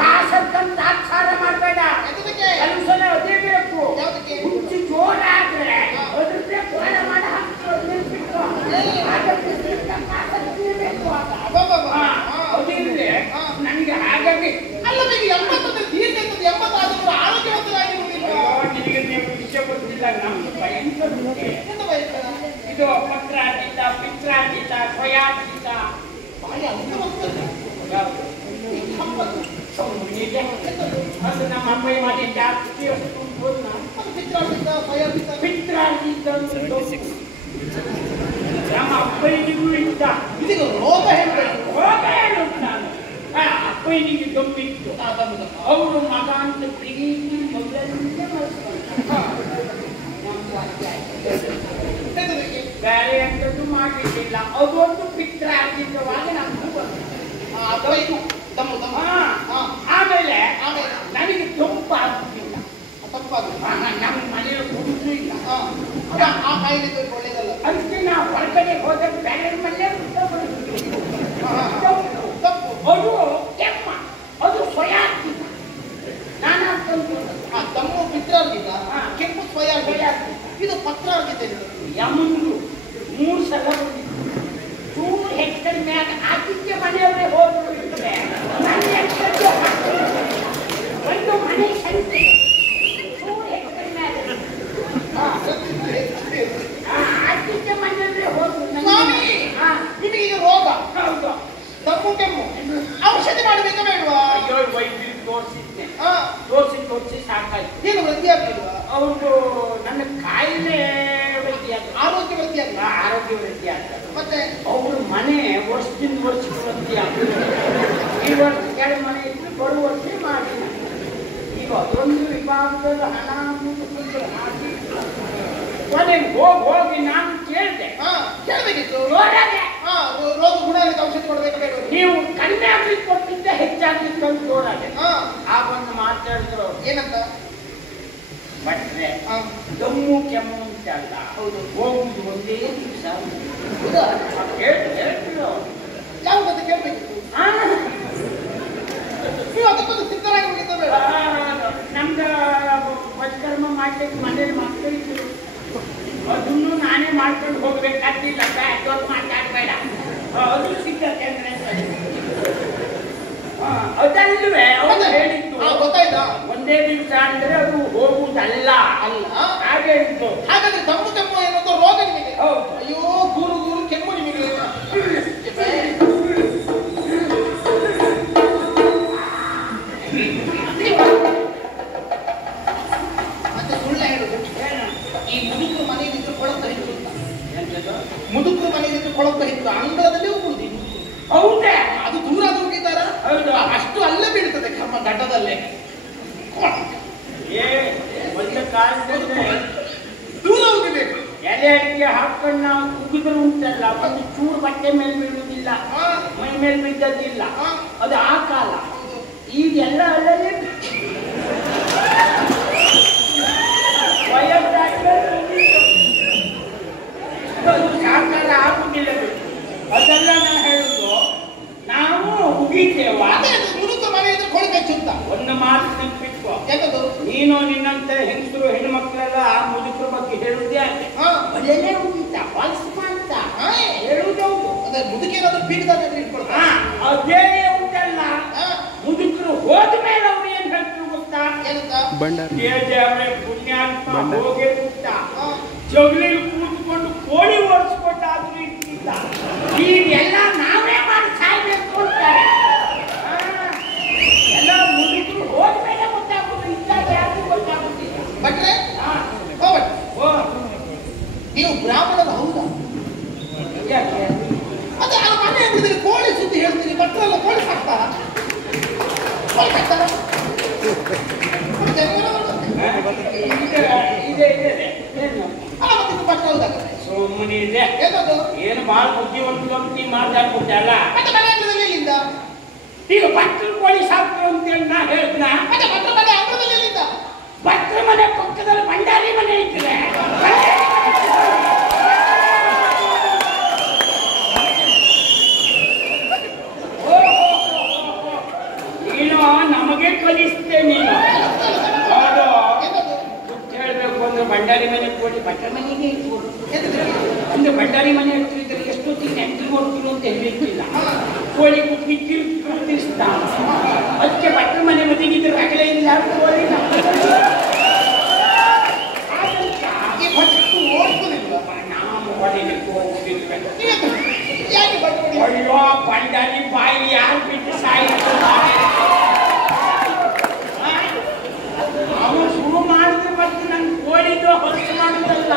ಕಾಸಕ್ಕಂತ ಆಚಾರ ಮಾಡಬೇಡ. ಕೆಲಸನ ಅದೇ ಬೇಕು. ಹುಚ್ಚಿ ಜೋರಾದ್ರೆ ಅದ್ರದ್ದೇ ಕೋಣ ಮಾಡಿ ಹಾಕ್ತಾರೆ ಬಿಟ್ಟು ಕಾಸಕ್ಕೆ ಬೇಕು. ಅದಿಲ್ಲದೆ ನನಗೆ ಹಾಗಾಗಿ ಅಲ್ಲ, ಈಗ 80 ದೀರ್ಘ 80 ಆದರೂ ಆರೋಗ್ಯವಂತರಾಗಿರುವುದಿಲ್ಲ. ನಿನಗೆ ನೀವು ವಿಷಯ ಗೊತ್ತಿಲ್ಲ. ನಮ್ದು ಭಯಂಕರ ಇದು ಪತ್ರಾತೀತ, ಪಿತ್ರಾತೀತ, ಸ್ವಯಾತೀತ, ಭಾಳ ಅಂಗವಸ್ತದೆ. ಅದು ನಮ್ಮ ಅಪ್ಪಯ್ಯ ಮಾಡಿ ಜಾಸ್ತಿ ಪಿತ್ರಾತೀತ, ಸ್ವಯಾತೀತ, ಪಿತ್ರಾತೀತ ನಮ್ಮ ಅಪ್ಪಯ್ಯನಿಗೂ ಇದ್ದ. ಇದೀಗ ರೋಗ ಹೇಳಬೇಕು. ರೋಗ ಹೇಳು ನಾನು. ಅಪ್ಪಯ್ಯನಿಗೆ ದೊಮ್ಮಿತ್ತು. ಅವರು ಮಗ ಅಂತ ಪ್ರೀತಿ ಮೊದಲನ್ನೇ ಬೇರೆ ಎಂಥದ್ದು ಮಾಡಲಿಕ್ಕಿಲ್ಲ. ಅದೊಂದು ಪಿತ್ರಾರ್ಜಿತವಾಗಿ ನಮ್ಗೆ ಬಂತು. ಆಮೇಲೆ ನನಗೆ ತಂಪಾಗುತ್ತಿಲ್ಲ. ನಮ್ಮ ಮನೆಯ ಕುಡಿದು ಇಲ್ಲ. ಆ ಕಾಯಿಲೆ ಒಳ್ಳೇದಲ್ಲ. ಅದಕ್ಕೆ ನಾವು ಹೊರಗಡೆ ಹೋದ ಬೇರೆ ಮನೆ ಅದು ಕೆಮ್ಮ, ಅದು ಸ್ವಯಾರ್ಜಿತ. ನಾನು ತಮ್ಮ ಪಿತ್ರಾರ್ಜಿತ, ಕೆಂಪು ಸ್ವಯಾರ್ಜಿತ, ಇದು ಪತ್ರಾರ್ಜಿತ. ಯಮುಂದು 3 ಸಲ ಬಂದಿತ್ತು. 2 ಹೆಕ್ಟರ್ ಮ್ಯಾಗ ಆತಿಥ್ಯ ಮನೆಯವರೇ ಹೋದ್ರು ಇರ್ತದೆ. ನನ್ನ ಹೆಕ್ಟರ್ ಒಂದು ಮನೆ ಸಂತೆ 2 ಹೆಕ್ಟರ್ ಮ್ಯಾಗ ಆತಿಥ್ಯ ಮನೆಯವರೇ ಹೋದ್ರು. ನಿಮಗೆ ರೋಗ ಹೌದು, ತಪ್ಪು ಕೆಮ್ಮು, ಔಷಧಿ ಮಾಡಬೇಕಾ ಬೇಡವಾ? ಅಯ್ಯೋ, ವೈದ್ಯರಿಗೆ ತೋರಿಸಿದ್ದೆ. ತೋರಿಸಿ ಸಾಕಾಯ್ತು. ಏನು ವೃದ್ಧಿ ಆಗ್ಲಿಲ್ವಾ? ಅವರು ನನ್ನ ಕಾಯಿಲೆ ವೃದ್ಧಿ ಆಗ್ತದೆ, ಆರೋಗ್ಯ ವೃದ್ಧಿ ಆಗ್ತದೆ, ಆರೋಗ್ಯ ವೃದ್ಧಿ ಆಗ್ತದೆ. ಮತ್ತೆ ಅವ್ರ ಮನೆ ವರ್ಷದಿಂದ ವರ್ಷಕ್ಕೆ ವೃದ್ಧಿ ಆಗ್ತದೆ. ಈ ವರ್ಷ ಕೆಳ ಮನೆ ಇದ್ರೆ ಬರುವ ವರ್ಷ ಮಾಡಿಲ್ಲ. ಈಗ ಅದೊಂದು ವಿಭಾಗದ ಹಣ ಹಾಕಿ ಕೊನೆಗೆ ಹೋಗಿ ನಾನು ಕೇಳಿದೆ. ಕೇಳಬೇಕಿತ್ತು. ರೋಗ ಗುಣ ಔಷಧಿ ಕೊಡಬೇಕಾ ಬೇಡ? ನೀವು ಕಡಿಮೆ ಆಗ್ಲಿಕ್ಕೆ ಕೊಟ್ಟಿದ್ದೆ ಹೆಚ್ಚಾಗ್ಲಿಕ್ಕೆ ಅಂತ ಜೋರಾಗೆ ಆಗೊಂದು ಮಾತಾಡಿದ್ರು. ಏನಂತ? ಬಟ್ರೆ ದಮ್ಮು ಕೆಮ್ಮು ಅಂತ ಅಲ್ಲ, ಹೌದು, ಹೋಗುದು ಒಂದೇ ದಿವಸ. ಯಾವಾಗ ಕೇಳಬೇಕಿತ್ತು? ನೀವು ಅದು ಬೇಡ. ನಮ್ದು ಪಂಚಕರ್ಮ ಮಾಡ್ಲಿಕ್ಕೆ ಮನೇಲಿ ಮಕ್ಕಳು ಇದ್ರು, ಅದನ್ನು ನಾನೇ ಮಾಡ್ಕೊಂಡು ಹೋಗ್ಬೇಕಾಗ್ತಿಲ್ಲ. ಬ್ಯಾಗ್ ಮಾತಾಡ್ಬೇಡ, ಅದು ಸಿದ್ಧತೆ ಅಂದ್ರೆ ಅದಲ್ವೇ ಅವನು ಹೇಳಿದ್ದು. ಗೊತ್ತಾಯ್ತಾ? ಒಂದೇ ದಿವಸ ಅಂದ್ರೆ ಅದು ಹೋಗುವುದಲ್ಲ. ಅಲ್ಲ ಹಾಗೆ ಹೇಳಿದ್ದು. ಹಾಗಾದ್ರೆ ದಮ್ಮು ಕೆಮ್ಮು ಏನೋ ರೋಗ ನಿಮಗೆ. ಹೌದು. ಅಯ್ಯೋ ಗೂರು ಗೂರು ಕೆಮ್ಮು ನಿಮಗೆ. ಮತ್ತೆ ಸುಳ್ಳು ಹೇಳುದು. ಈ ಮುದುಕರು ಮನೆಯಲ್ಲಿದ್ದು ಕೊಳತ ಹಿಟ್ಟು ಮುದುಕರು ಮನೆಯಲ್ಲಿದ್ದು ಕೊಳತ ಹಿಟ್ಟು ಅಂಗಳದಲ್ಲಿ ಹೋಗುದು. ಹೌದೇ? ಅದು ದೂರ ಹೋಗಿದ್ದಾರ. ಹೌದು. ಅಷ್ಟು ಅಲ್ಲೇ ಬೀಳ್ತದೆ ಕರ್ಮ ಘಟ್ಟದಲ್ಲೇ. ಒಂದು ಕಾಲದಲ್ಲಿ ದೂರ ಹೋಗಬೇಕು. ಎಲೆ ಅಡಿಕೆ ಹಾಕೊಂಡು ನಾವು ಕುಗಿದ್ರು ಉಂಟಲ್ಲ, ಒಂದು ಚೂರು ಬಟ್ಟೆ ಮೇಲೆ ಬೀಳುವುದಿಲ್ಲ, ಮೈ ಮೇಲೆ ಬಿದ್ದದ್ದಿಲ್ಲ. ಅದು ಆ ಕಾಲ. ಈಗೆಲ್ಲ ಅಲ್ಲಲ್ಲಿ ಸಾಕಾರ ಆಗುದಿಲ್ಲ. ಅದೆಲ್ಲ ನಾನು ಹೇಳುದು, ನಾವು ಉಗಿತೇವ. ಮುದುಕ ಮನೆ ಇದ್ರೆ ಕೊಳಬೇಕು ಅಂತ ಒಂದು ಮಾತು ನೆನಪಿಟ್ಕೋ. ಯಾಕದು? ನೀನು ನಿನ್ನಂತ ಹೆಂಗಸರು ಹೆಣ್ಣು ಮಕ್ಕಳೆಲ್ಲ ಆ ಮುದುಕರ ಬಗ್ಗೆ ಹೇಳುವುದೇ ಅಷ್ಟೇ. ಒಳ್ಳೆನೇ ಉಗಿತ ಫಾಲ್ಸ್ ಅಂತ ಹೇಳುವುದೌದು. ಅದೇ ಮುದುಕೇನಾದ್ರೂ ಬೀಗದಾಗ ಇಟ್ಕೊಳ್ತಾ ಅದೇ ಉಂಟಲ್ಲ. ಮುದುಕರು ಹೋದ ಮೇಲೆ ಅವ್ರು ಏನ್ ಹೇಳ್ತಾರೆ ಗೊತ್ತಾ? ಅವರೇ ಪುಣ್ಯಾತ್ಮ ಹೋಗೇ ಗೊತ್ತ, ಜಗಲಿ ಕೂತ್ಕೊಂಡು ಕೋಳಿ ಓಡಿಸ್ಕೊಂಡಾದ್ರೂ ಇಟ್ಟಿದ್ದ. ಈಗೆಲ್ಲ ನಾವೇ ಮಾಡಿ ಸಾಯ್ಬೇಕು ಅಂತಾರೆ. ಎಲ್ಲ ಮುದುಕರು ಹೋದ್ಮೇಲೆ ಗೊತ್ತಾಗುದು, ಇದ್ದಾಗ ಯಾರು ಗೊತ್ತಾಗುತ್ತಿಲ್ಲ. ಬಟ್ರೆ ನೀವು ಬ್ರಾಹ್ಮಣರು ಹೌದಾ? ಅದೇ ಆ ಮನೆ ಅಂಗಡಿಯಲ್ಲಿ ಕೋಳಿ ಸುದ್ದಿ ಹೇಳ್ತೀರಿ, ಭಟ್ರೆಲ್ಲ ಕೋಳಿ ಸಾಕ್ತಾರ? ಕೋಳಿ ಸಾಕ್ತಾರ? ಸುಮ್ಮನೆ ಇದೆ. ಏನದು? ಏನು ಬಹಳ ಬುದ್ಧಿವಂತರು ಅಂತ ನೀ ಮಾತಾಡ್ಬಿಟ್ಟಲ್ಲ. ಮತ್ತೆ ಮನೆ ಅಂಗಡಿಯಲ್ಲಿ ಎಲ್ಲಿಂದ? ಈಗ ಭಟ್ರ ಕೋಳಿ ಸಾಕ್ರು ಅಂತೇಳಿ ನಾ ಹೇಳ್ತೀನ. ಮತ್ತೆ ಭಟ್ರ ಮನೆ ಅಂಗಡಿಯಲ್ಲಿ ಎಲ್ಲಿಂದ? ಭಟ್ರ ಮನೆ ಪಕ್ಕದಲ್ಲಿ ಭಂಡಾರಿ ಮನೆ ಇದ್ರೆ ನೀನು ನಮಗೆ ಕಲಿಸ್ತೇ. ನೀನು ಹೇಳ್ಬೇಕು ಅಂದ್ರೆ ಭಂಡಾರಿ ಮನೆ ಕೋಳಿ ಭಟ್ರ ಮನೆಗೆ ಇಟ್ಕೊಡು. ಅಂದ್ರೆ ಭಂಡಾರಿ ಮನೆ ಇಟ್ಟಿದ್ರೆ ಎಷ್ಟೊತ್ತಿಗೆ ನೆಂಟಿ ಕೊಡ್ತೀರು ಅಂತ ಹೇಳ್ಬೇಕಿಲ್ಲ. ಕೋಳಿ ಕುಕ್ಕಿ ತಿರ್ಸ್ತಾ ಅದಕ್ಕೆ ಭಟ್ರ ಮನೆ ಮನೆಗಿದ್ರೆ ರಗಳೆ ಇಲ್ಲ ಕೋಳಿ. ನಾವು ಹೊಡಿಲಿಕ್ಕೆ ಹೋಗ್ತಿರ್ಬೇಕು. ಅಯ್ಯೋ ಭಂಡಾರಿ ಬಾಯಿ ಯಾರು ಬಿಟ್ಟು ಸಾಯಿಸ್ತಾರೆ. ಅವನು ಶುರು ಮಾಡಿದ್ರೆ ಮತ್ತೆ ನನ್ ಕೋಳಿದ್ದು ಹೊರತು ಮಾಡುದಲ್ಲ,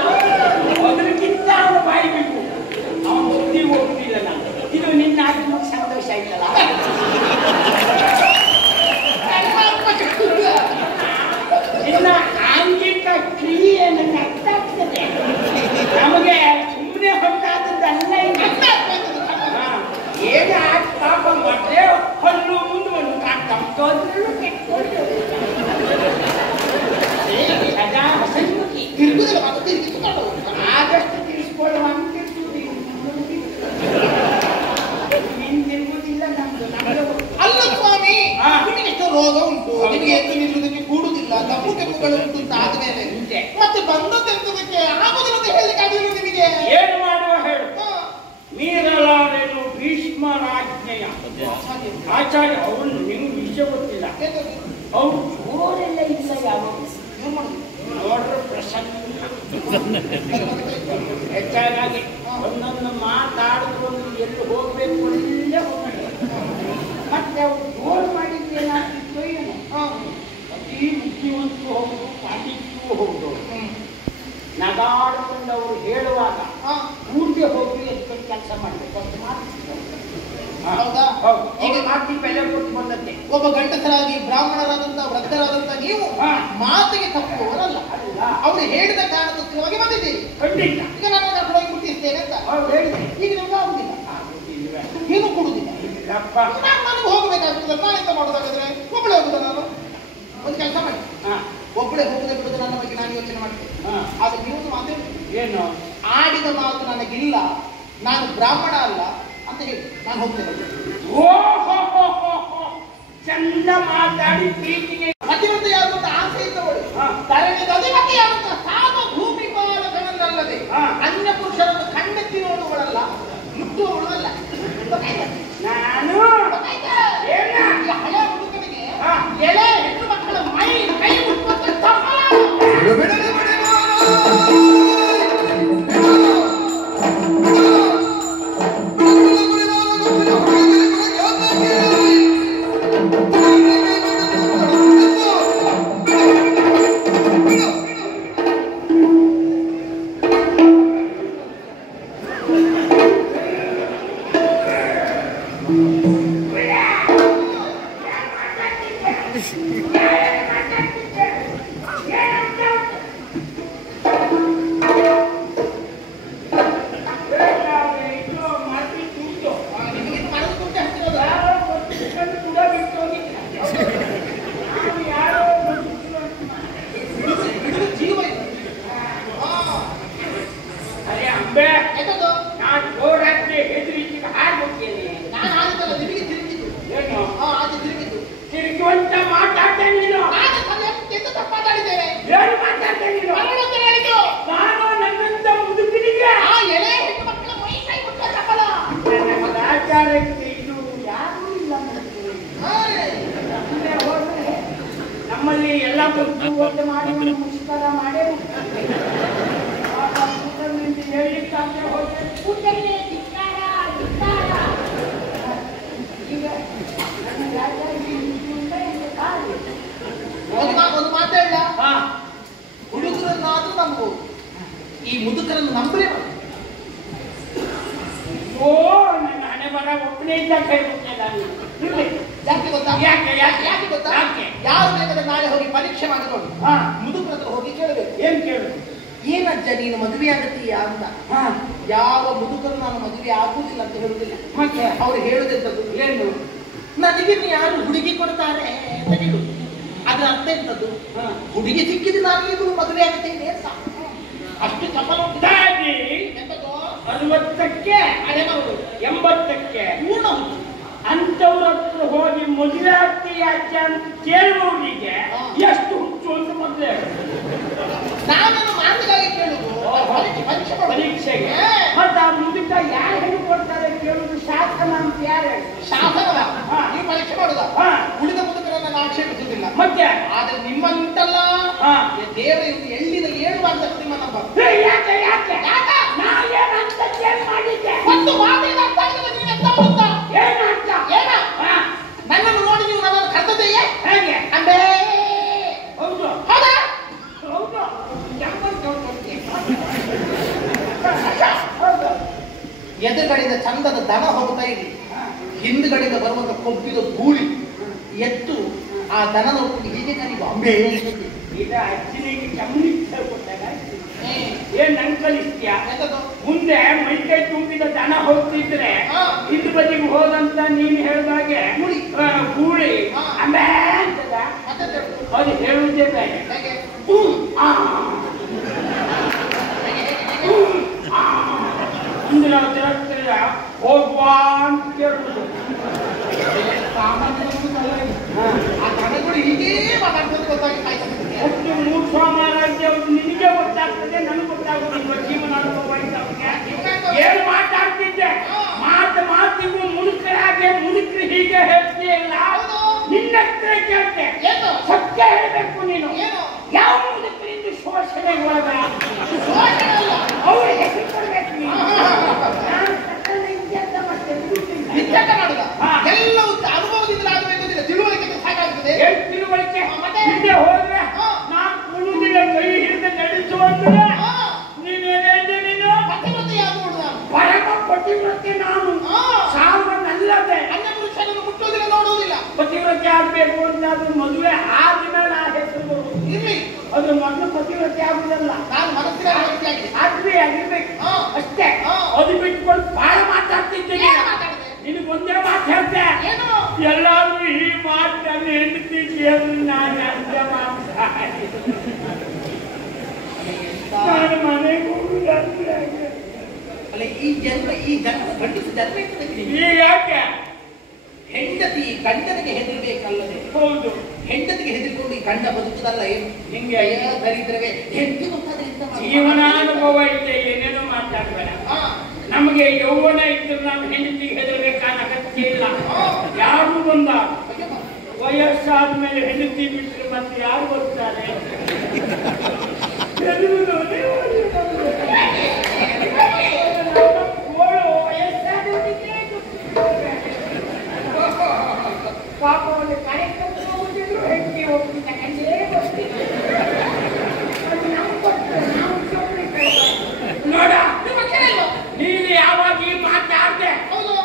ಅದಕ್ಕಿಂತ ಅವನು ಬಾಯಿ ಬೇಕು. ಅವನು ಬುದ್ಧಿ ಹೋಗುದಿಲ್ಲ. ನಾನು ಇದು ನಿನ್ನ ಆತ್ಮ ಸಂತೋಷ ಆಯ್ತಲ್ಲ. ನಿನ್ನ ಆಂಗಿಕ ಕ್ರಿಯೆ ನನಗೆ ಅರ್ಥ ಆಗ್ತದೆ. ನಮಗೆ ಸುಮ್ಮನೆ ಹೊಂದಾದದ್ದಲ್ಲ. ಏನು ಪಾಪ ಮತ್ತೆ ಹಲ್ಲು ಮುಂದೆ ಒಂದು ಕಾಣ್ತಂತೋದ್ರೂ ಕೆಟ್ಕೊಂಡು ಸದಾ ಹೊಸಮುಖಿ ಆದಷ್ಟು ತಿಳಿಸ್ಕೊಳ್ಳುವ ಅಂತಿರ್ತೀವಿ. ನೀನ್ ತಿರುಗುದಿಲ್ಲ ನಮ್ದು. ಅಲ್ಲ ಸ್ವಾಮಿ, ನಿಮಗೆ ಎಷ್ಟೋ ರೋಗ ಉಂಟು, ನಿಮಗೆ ಎದ್ದು ನಿಲ್ಲುವುದಕ್ಕೆ ಕೂಡುದಿಲ್ಲ, ದಪ್ಪು ಕೆಮ್ಮುಗಳು ಉಂಟು ಅಂತ ಆದ್ಮೇಲೆ ಮತ್ತೆ ಬಂದದ್ದಕ್ಕೆ ಆಗುದಿಲ್ಲ ಅಂತ ಹೇಳಲಿಕ್ಕೆ ಆಗಿಲ್ಲ ನಿಮಗೆ. ಏನು ಮಾಡುವ ಹೇಳು? ಮೀರಲಾರೆನು ಭೀಷ್ಮರಾಜ್ಞೆಯ ಆಚಾರ್ಯ. ಅವನು ನಿಮ್ಗೆ ವಿಷಯ ಗೊತ್ತಿಲ್ಲ. ಅವ್ರು ಜೋರೆಲ್ಲ ಇಲ್ಲ. ಯಾವಾಗ ನೋಡ್ರೆ ಪ್ರಸನ್ನ ಹೆಚ್ಚಾಗಿ ಒಂದೊಂದು ಮಾತಾಡಿಕೊಂಡು ಎಲ್ಲಿ ಹೋಗ್ಬೇಕು ಒಳ್ಳೆ ಹೋಗ್ತಾರೆ. ಮತ್ತೆ ಅವ್ರು ಜೋರು ಮಾಡಿದ್ರೆ ಏನಾಗ್ತಿತ್ತು ಏನು? ಅತಿ ಬುದ್ಧಿವಂತರು ಹೋಗುದು, ಪಾಂಡಿತ್ಯೂ ಹೋಗುದು. ನಗಾಡ್ಕೊಂಡು ಅವರು ಹೇಳುವಾಗ ಊರಿಗೆ ಹೋಗಿ ಎದ್ಕೊಂಡು ಕೆಲಸ ಮಾಡಬೇಕು ಅಂತ ಮಾಡ್ತಿದ್ರು. ಹೌದಾ? ಈಗ ಮಾತಿ ಬೆಲೆ ಕೊಟ್ಟು ಬಂದದ್ದೆ. ಒಬ್ಬ ಗಂಡಸರಾಗಿ ಬ್ರಾಹ್ಮಣರಾದಂತ ವೃದ್ಧರಾದಂತ ನೀವು ಮಾತಿಗೆ ತಪ್ಪುವವರಲ್ಲ. ಅವರು ಹೇಳಿದ ಕಾರಣಕ್ಕೋಸ್ಕರವಾಗಿ ಬಂದಿದ್ದೀರಿ. ಖಂಡಿತ. ಈಗ ನಾನು ಕರ್ಕೊಂಡೋಗಿ ಮುಟ್ಟಿಸ್ತೇನೆ ಅಂತ ಹೇಳಿದೆ. ಈಗ ನಿಮ್ಗೆ ಆಗುದಿಲ್ಲ, ಏನು ಕೊಡುದಿಲ್ಲ. ನನಗೆ ಹೋಗ್ಬೇಕಾಗ್ತದಲ್ಲ, ಎಂತ ಮಾಡೋದಾಗಿದ್ರೆ ಒಬ್ಬಳೆ ಹೋಗುದ. ನಾನು ಒಂದು ಕೆಲಸ ಮಾಡಿ, ಒಬ್ಬಳೆ ಹೋಗದೆ ಬಿಡುದು ನನ್ನ ಬಗ್ಗೆ ನಾನು ಯೋಚನೆ ಮಾಡ್ತೇನೆ. ಆದ್ರೆ ನೀವು ಮಾತು ಏನು ಆಡಿದ ಮಾತು ನನಗಿಲ್ಲ, ನಾನು ಬ್ರಾಹ್ಮಣ ಅಲ್ಲ ಅಂತ ಹೇಳಿ ನಾನು ಹೋಗ್ತೇನೆ. ಚಂದ ಮಾತಾಡಿ ಪ್ರೀತಿಗೆ ಮತಿಮತಿಯಾಗುವಂತ ಆಸೆ ಇದ್ದವಳು ತರಣಿಗೆ ಅಧಿಪತಿಯಾಗುವಂತ ಸಾಮ ಭೂಮಿ ಪಾಲಕನಲ್ಲದೆ ಅನ್ಯ ಪುರುಷರನ್ನು ಕಣ್ಣೆತ್ತಿ ನೋಡುವಳಲ್ಲ, ಮುಟ್ಟುವವಳು ಅಲ್ಲ. ನಾನು ಹಳೆ ಹುಡುಗನಿಗೆ ಎಳೆ ಹೆಣ್ಣು ಮಕ್ಕಳ ಕೈ ಮುಟ್ಟುವಂತ ಚಪ್ಪಲ. ನಮ್ಮಲ್ಲಿ ಎಲ್ಲ ಮಾಡಿ ಮುಷ್ಕರ ಮಾಡಿ ಒಂದು ಮಾತಾಡ ಹುಡುಗರನ್ನಾದ್ರೂ ನಂಬೋದು, ಈ ಮುದುಕರನ್ನು ನಂಬಲೇ ಓ ನನ್ನ ಹಣೆ ಬರ ಒಬ್ಬನೇ ಇದ್ದ ಕೈ ನಾನು ಯಾಕೆ ಗೊತ್ತಾ? ಯಾಕೆ ಗೊತ್ತಾ? ಯಾರು ಬೇಕಾದ್ರೆ ನಾಳೆ ಹೋಗಿ ಪರೀಕ್ಷೆ ಮಾಡಿಕೊಂಡು ಮುದುಕರ ಹತ್ರ ಹೋಗಿ ಕೇಳಬೇಕು. ಏನ್ ಕೇಳು? ಏನಜ್ಜ ನೀನು ಮದುವೆ ಆಗತ್ತೀಯಾ ಅಂತ. ಯಾವ ಮುದುಕರು ನಾನು ಮದುವೆ ಆಗುವುದಿಲ್ಲ ಅಂತ ಹೇಳುವುದಿಲ್ಲ. ಮತ್ತೆ ಅವ್ರು ಹೇಳುದಂತದ್ದು ಏನು? ನನಗೆ ಯಾರು ಹುಡುಗಿ ಕೊಡ್ತಾರೆ ಅಂತ ಹೇಳುದು. ಅದ್ರ ಅರ್ಥ ಎಂತದ್ದು? ಹುಡುಗಿ ಸಿಕ್ಕಿದ್ರೆ ನಾನು ಇದು ಮದುವೆ ಆಗುತ್ತೇನೆ ಅಂತ. ಅಷ್ಟು ಚಪ್ಪಲ ಎಂತದ್ದು? 60ಕ್ಕೆ ಹಳೆ ಮಗಳು 80ಕ್ಕೆ ಪೂರ್ಣ ಅಂತವ್ರ ಹತ್ರ ಹೋಗಿ ಮದುವೆ ಆಗ್ತೀಯ ಅಜ್ಜ ಅಂತ ಕೇಳುವವರಿಗೆ ಎಷ್ಟು ಹುಚ್ಚು ಅಂತ ಮೊದಲೇ ನಾವೇನು ಮಾತಿಗಾಗಿ ಕೇಳುದು ಪರೀಕ್ಷೆಗೆ. ಮತ್ತೆ ಆ ಮುದುಕ ಯಾರು ಹೆಣ್ಣು ಕೊಡ್ತಾರೆ ಕೇಳುದು ಶಾಸನ ಅಂತ ಯಾರು? ಶಾಸನ ನೀವು ಪರೀಕ್ಷೆ ಮಾಡುದ? ಉಳಿದ ಮುದುಕರನ್ನ ನಾನು ಆಕ್ಷೇಪಿಸುವುದಿಲ್ಲ. ಮತ್ತೆ ಆದ್ರೆ ನಿಮ್ಮಂತಲ್ಲ ದೇವರ ಎಳ್ಳಿದ 7 ವಾರದ ನಿಮ್ಮ ನಂಬರ್. ಯಾಕೆ ಯಾಕೆ ಯಾಕ ನಾವೇನಂತ ಚೇಂಜ್ ಮಾಡಿದ್ದೆ? ಒಂದು ಮಾತಿನ ಅರ್ಥ ಆಗಿಲ್ಲ. ನೀವೆಂತ ಅಂತ ಏನಂತ ಏನ ನನ್ನನ್ನು ನೋಡಿ ನೀವು ನನ್ನನ್ನು ಕರ್ತದೆಯೇ ಹೇಗೆ? ಅಂಬೇ ಹೌದು ಹೌದಾ? ಹೌದು ಎದುರುಗಡೆಯಿಂದ ಚಂದದ ದನ ಹೋಗ್ತಾ ಇದೆ, ಹಿಂದುಗಡೆಯಿಂದ ಬರುವಂತ ಕೊಬ್ಬಿದ ಧೂಳಿ ಎತ್ತು ಆ ದನ ನೋಡ್ಕೊಂಡು ಹೀಗೆ ಕರೀದು ಅಂಬೇ. ಈಗ ಅಜ್ಜನಿಗೆ ಗಮನಿಸ ಏನ್ ನನ್ ಕಲಿಸ್ತೀಯ? ಮುಂದೆ ಮೈಕೈ ತುಂಬಿದ ದನ ಹೋಗ್ತಿದ್ರೆ ಹಿಂದ್ ಬದಿಗೆ ಹೋದಂತ ನೀನ್ ಹೇಳ್ದಾಗೆ ಗೂಳಿ ಅಂಬೆ ಅಂತದ ಅದು ಹೇಳುವುದೇ ಬೇರೆ. ಮುಂದೆ ನಾವು ತಿರಸ್ಕರ ಹೋಗುವ ಅಂತ ಕೇಳುದು. ಆ ದನಗಳು ಹೀಗೇ ಮಾತಾಡ್ಕೊಂಡು ಗೊತ್ತಾಗಿ ಅಷ್ಟು ಮೂರ್ಖ ಮಹಾರಾಜ್ಯ ನಿನಗೆ ಗೊತ್ತಾಗ್ತದೆ, ನನಗೆ ಗೊತ್ತಾಗೋದಿಲ್ಲ. ಜೀವನ ಅನುಭವ ಏನು ಮಾತಾಡ್ತಿದ್ದೆ? ಮಾತಿಗೂ ಮುದುಕರಾಗೆ ಮುದುಕರು ಹೀಗೆ ಹೇಳ್ತೀಯ ಇಲ್ಲ. ನಿನ್ನ ಹತ್ರ ಕೇಳ್ತೆ, ಸತ್ಯ ಹೇಳಬೇಕು ನೀನು. ಯಾವ ಮುದುಕರಿಂದ ಶೋಷಣೆಗೆ ಒಳಗ ಅವ್ರ ಹೆಸರು ಕೊಡ್ಬೇಕು ನೀನು. ಎಲ್ಲವೂ ಅನುಭವದಿಂದ ಆಗಬೇಕಂದ್ರೆ ತಿಳುವಳಿಕೆ ಸಾಕಾಗ್ತದೆ. ತಿಳುವಳಿಕೆ ಹಿಂದೆ ಹೋದ್ರೆ ನಾನು ಕುಳುದಿಲ್ಲ, ಕೈ ಹಿಡಿದು ನಡೆಸುವಂದ್ರೆ ನೀನೇನು ಪರಮ ಪತಿವ್ರತೆ. ನಾನು ಸಾವನ್ನಲ್ಲದೆ ಅನ್ಯ ಪುರುಷರನ್ನು ಮುಟ್ಟುವುದಿಲ್ಲ, ನೋಡುವುದಿಲ್ಲ. ಪತಿವ್ರತೆ ಆಗ್ಬೇಕು ಅಂತಾದ್ರೂ ಮದುವೆ ಆದ್ಮೇಲೆ ಆ ಹೆಸರು ಬರುವುದು ಇರ್ಲಿ. ಅದು ಮೊದಲು ಪತಿವ್ರತೆ ಆಗುದಲ್ಲ, ನಾನು ಮನಸ್ಸಿನ ಆದ್ಮೇ ಆಗಿರ್ಬೇಕು ಅಷ್ಟೇ. ಅದು ಬಿಟ್ಕೊಂಡು ಬಹಳ ಮಾತಾಡ್ತಿದ್ದೇನೆ. ನಿನಗೆ ಒಂದೇ ಮಾತು ಹೇಳ್ತೆ, ಎಲ್ಲಾರು ಈ ಮಾತನ್ನು ಹೆಂಡತಿಗೆ ನಾನು ಅರ್ಥ ನಾನು ಮನೆಗೆ ಹೋಗುದಾದ್ರೆ ಅಲ್ಲ ಈ ಜನ್ಮ ಗಂಡಸ ಜನ್ಮ ಯಾಕೆ ಹೆಂಡತಿ ಗಂಡನಿಗೆ ಹೆದರ್ಬೇಕಲ್ಲದೆ ಹೌದು, ಹೆಂಡತಿಗೆ ಹೆದರಿಕೊಂಡು ಈ ಗಂಡ ಬದುಕುದಲ್ಲ ಏನು ಹಿಂಗೆ ದರಿದ್ರವೇ ಹೆಂಡತಿ ಗೊತ್ತಾದ್ರೆ ಎಂತ ಮಾಡುದು? ಜೀವನಾನುಭವ ಇದೆ, ಏನೇನೋ ಮಾತಾಡ್ಬೇಡ. ನಮಗೆ ಯೌವನ ಇದ್ದರೂ ನಾವು ಹೆಂಡತಿಗೆ ಹೆದರ್ಬೇಕಾದ ಅಗತ್ಯ ಇಲ್ಲ. ಯಾರು ಬಂದ ವಯಸ್ಸಾದ ಮೇಲೆ ಹೆಂಡತಿ ಬಿಟ್ಟರೆ ಮತ್ತೆ ಯಾರು ಬರ್ತಾರೆ? ಪಾಪ ಒಂದು ಕಾರ್ಯಕ್ರಮ ಹೋಗುದಿದ್ರು ಹೆಂಡತಿ ಹೋಗ್ತಿದ್ದ ಕಂಡೇ ಬರ್ತೀನಿ. ನೋಡ, ನೀನು ಯಾವಾಗ ಈ ಮಾತಾಡ್ದೆ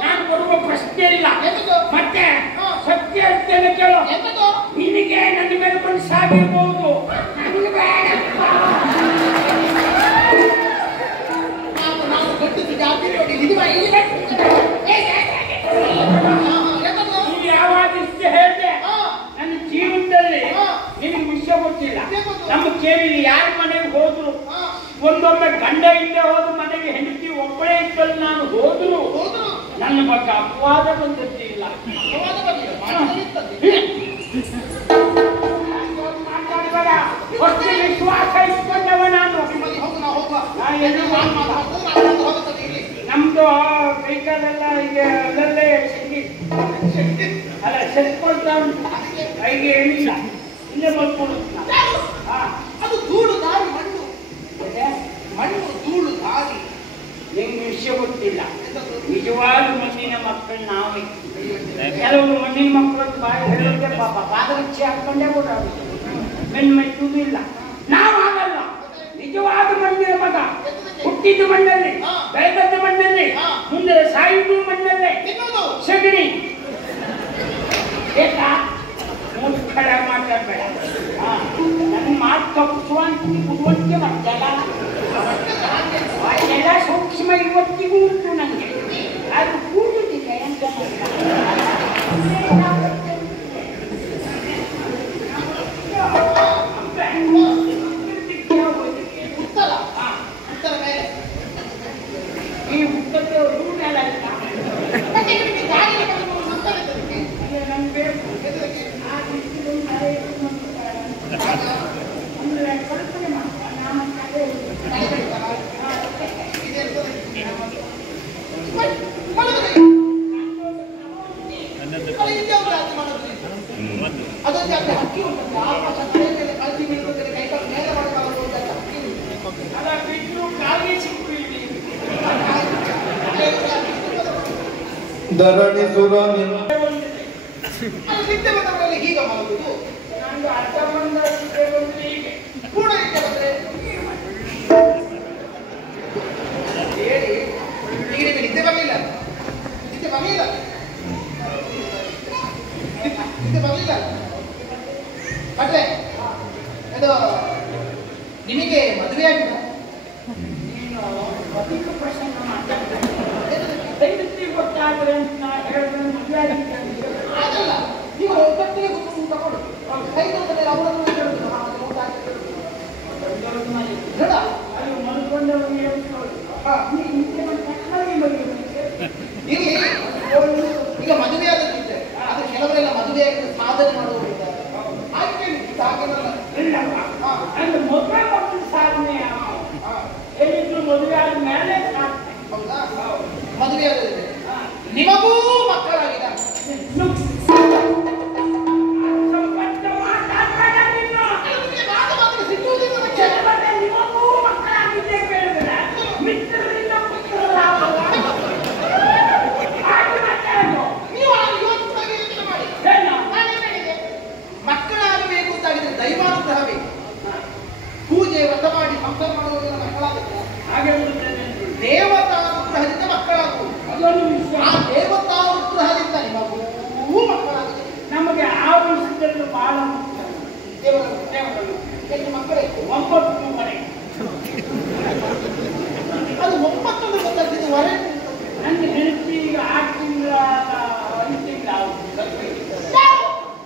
ನಾನು ಬರುವ ಪ್ರಶ್ನೆ ಇಲ್ಲ. ಮತ್ತೆ ಸತ್ಯ ಅಂತೇನೆ ಕೇಳು, ನಿನಗೆ ನನ್ನ ಮೇಲೆ ಮನಸ್ಸಾಗಿರ್ಬಹುದು, ನನಗೆ ಬೇಡ. ನಾವು ಗಟ್ಟಿಸಿ ಜಾತಿ ನೋಡಿ ಇದು ನೀನು ಯಾವಾಗ ಇಷ್ಟ ಹೇಳಿದೆ ನನ್ನ ಜೀವನದಲ್ಲಿ ನಿನಗೆ ವಿಷಯ ಗೊತ್ತಿಲ್ಲ. ನಮ್ಮ ಕೇಳಿ ಯಾರ ಮನೆಗೆ ಹೋದ್ರು, ಒಂದೊಮ್ಮೆ ಗಂಡ ಇಲ್ಲದೆ ಹೋದ ಮನೆಗೆ ಹೆಂಡತಿ ಒಬ್ಬಳೇ ಇದ್ದಲ್ಲಿ ನಾನು ಹೋದ್ರು ನನ್ನ ಬಗ್ಗೆ ಅಪವಾದ ಬಂದದ್ದಿಲ್ಲ. ಮಾತಾಡಬೇಡ, ಹೊಟ್ಟೆ ವಿಶ್ವಾಸ ಇಟ್ಕೊಂಡವ ನಾನು. ನಮ್ದು ಕೈಕಾಲೆಲ್ಲ ಈಗ ಅಲ್ಲಲ್ಲೇ ಅಲ್ಲ ಸೆಟ್ಕೊಳ್ತಾ ಉಂಟು, ಈಗ ಏನಿಲ್ಲ, ಇಲ್ಲೇ ಮಲ್ಕೊಂಡು. ಅದು ಧೂಳು ದಾರಿ ಮಣ್ಣು ಮಣ್ಣು ಧೂಳು ದಾರಿ. ನಿಮ್ಗೆ ವಿಷಯ ಗೊತ್ತಿಲ್ಲ, ನಿಜವಾದ ಮಣ್ಣಿನ ಮಕ್ಕಳು ನಾವೇ. ಕೆಲವರು ಮಣ್ಣಿನ ಮಕ್ಕಳು ಬಾಯಿ ಹೇಳೋಕೆ ಪಾಪ ಪಾದರಕ್ಷೆ ಹಾಕೊಂಡೇ ಓಡಾಡುದು, ಮೆನ್ಮೆಚ್ಚುವುದು ಇಲ್ಲ. ನಾವು ಆಗಲ್ಲ, ನಿಜವಾದ ಮಣ್ಣಿನ ಮಗ, ಹುಟ್ಟಿದ್ದು ಮಣ್ಣಲ್ಲಿ, ಬೆಳೆದದ್ದು ಮಣ್ಣಲ್ಲಿ, ಮುಂದೆ ಸಾಯುವುದು ಮಣ್ಣಲ್ಲೇ. ಸಗಣಿ ಬೇಕಾ? ಮುಖಡ ಮಾತಾಡಬೇಡ. ನನ್ನ ಮಾತು ತಪ್ಪಿಸುವಂತೆ ಮಾಡ್ತಲ್ಲ, ಎಲ್ಲ ಸೂಕ್ಷ್ಮ ಇವತ್ತಿಗೂ ಉಂಟು ನನಗೆ. ಅದು ಕೂಡುದಿಲ್ಲ ಎಂತ ಈ ಉತ್ತರದ ರೂಟಲ್ಲ ನನ್ಗೆ ಬೇಕು. ಅಂದ್ರೆ ಕಲ್ಪನೆ ಮಾಡುವ ನಾನು ಅದೊಂದು ಹಕ್ಕಿ ಉಂಟು, ಆಕಾಶ ಮೇಲೆ ಕಲ್ಸಿ ಬೀಳ್ತದೆ, ಕೈಕಾಲು ಮೇಲೆ ಮಾಡಬೇಕಾಗುವಂತ ಹಕ್ಕಿ ಉಂಟು. ಅದ ಬಿಟ್ಟು ಕಾಲಿಗೆ ಸಿಕ್ಕು ಧರಣಿ ಸುರ ನಿದ್ದೆ ಬಂದವರಲ್ಲಿ ಹೀಗ ಮಾಡುವುದು. ನಾನು ಅರ್ಧ ಬಂದ ನಿದ್ದೆ ಬಂದ್ರೆ ಹೀಗೆ ಕೂಡ ನಿದ್ದೆ ಬಂದ್ರೆ ಹೇಳಿ, ಈಗ ನಿಮಗೆ ನಿದ್ದೆ ಬರಲಿಲ್ಲ, ನಿದ್ದೆ ಬರಲಿಲ್ಲ, ನಿದ್ದೆ ಬರಲಿಲ್ಲ. ಬಟ್ರೆ ಅದು ನಿಮಗೆ ಮದುವೆ ಆಗಿದೆ? ನೀನು ಅಧಿಕ ಪ್ರಶ್ನೆ ಮಾತಾಡ್ತಾರೆ. ಹೆಂಡತಿ ಗೊತ್ತಾದ್ರೆ ಅಂತ ಹೇಳಿದ್ರೆ ಮದುವೆ ಆಗಿತ್ತು ಆಗಲ್ಲ. ನೀವು ಒಬ್ಬಟ್ಟಿಗೆ ಗೊತ್ತು ತಗೊಳ್ಳಿ, ಕೈಗೊಂಡಲ್ಲಿ ಅವರನ್ನು ದೃಢ ಅದು ಮಲ್ಕೊಂಡವರಿಗೆ ಇಲ್ಲಿ ಈಗ ಮದುವೆ ಆದದ್ದಿದೆ, ಅದು ಕೆಲವರೆಲ್ಲ ಮದುವೆ ಆಗಿದ್ರೆ ಸಾಧನೆ ಮಾಡುವವರು ಇದ್ದಾರೆ. ಹಾಗೆ ಹಾಗೇನಲ್ಲ. ಅಂದ್ರೆ ಮದುವೆ ಮತ್ತು ಸಾಧನೆ ಏನಿದ್ರು ಮದುವೆ ಆದ ಮೇಲೆ ಸಾಧನೆ. ಹೌದಾ? ಮದುವೆ ಆದದಿದೆ, ನಿಮಗೂ ಮಕ್ಕಳಾಗಿದ್ದಾರೆ. ನಿಮಗೂ ಮಕ್ಕಳಾಗಿದ್ದೇ ಕೇಳಿದ್ರೆ ಮಿತ್ರರಿಂದ ಪುತ್ರರ ಮಕ್ಕಳಾಗಬೇಕು ಅಂತಾಗಿದ್ರೆ ದೈವಾನುಗ್ರಹವೇ. ಪೂಜೆ ವ್ರತ ಮಾಡಿ ಸಂಸಾರ ಮಾಡುವುದರಿಂದ ಮಕ್ಕಳಾಗುತ್ತೆ. ಹಾಗೆ ದೇವತಾನುಗ್ರಹದಿಂದ ಮಕ್ಕಳಾಗುವುದು. ಅದೊಂದು ವಿಷಯ. ಆ ದೇವತಾನುಗ್ರಹದಿಂದ ನಿಮಗೂ ಮಕ್ಕಳಾಗುತ್ತೆ. ನಮಗೆ ಆ ವಿಷಯದಲ್ಲಿ ಬಹಳ ಮುಖ್ಯ. ದೇವರನ್ನು ಮಕ್ಕಳೇ 9 ಮನೆ, ಅದು 9 ಗೊತ್ತಾಗ್ತಿದ್ದು ಹೊರೆ. ನನ್ನ ಹೆಂಡತಿ 6 ತಿಂಗಳ 5 ತಿಂಗಳ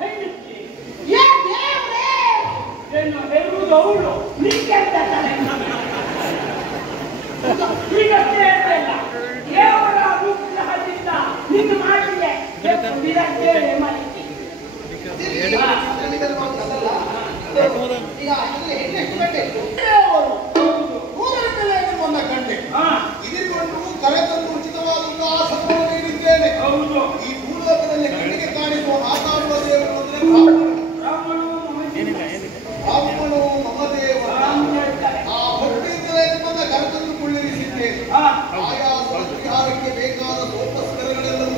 ಹೆಂಡತಿ ಏನು ಹೆರುವುದು ಅವಳು. ನಿಂಗೆ ಈಗಷ್ಟೇ ಹೇಳ್ತಿಲ್ಲ, ದೇವರ ಅನುಗ್ರಹದಿಂದ ನಿನ್ನ ಮಾಡಿದೆ ಬಿಡತ್ತೇನೆ ಮಾಹಿತಿ ಈಗ ಹೆಣ್ಣು ಎಷ್ಟು ಗಂಟೆ ಇತ್ತು? ಒಂದು ಗಂಟೆ ಇದಿರುಕೊಂಡು ಕರೆತಂದು ಉಚಿತವಾದ ಉಲ್ಲಾಸವನ್ನು ನೀಡಿದ್ದೇನೆ. ಈ ಭೂಲೋಕದಲ್ಲಿ ಕಣ್ಣಿಗೆ ಕಾಣಿಸುವ ಮಾತಾಡುವ ದೇವರು ಅಂದ್ರೆ ಬ್ರಾಹ್ಮಣೋ ಮಮದೇವ. ಆ ಭಕ್ತಿಯಿಂದಲೇ ನಿಮ್ಮನ್ನ ಕರೆತಂದು ಕೊಳ್ಳಿರಿಸಿದ್ದೇನೆ. ಆಯಾ ವಿಹಾರಕ್ಕೆ ಬೇಕಾದ ಸೋಪಸ್ಕರಗಳೆಲ್ಲವೂ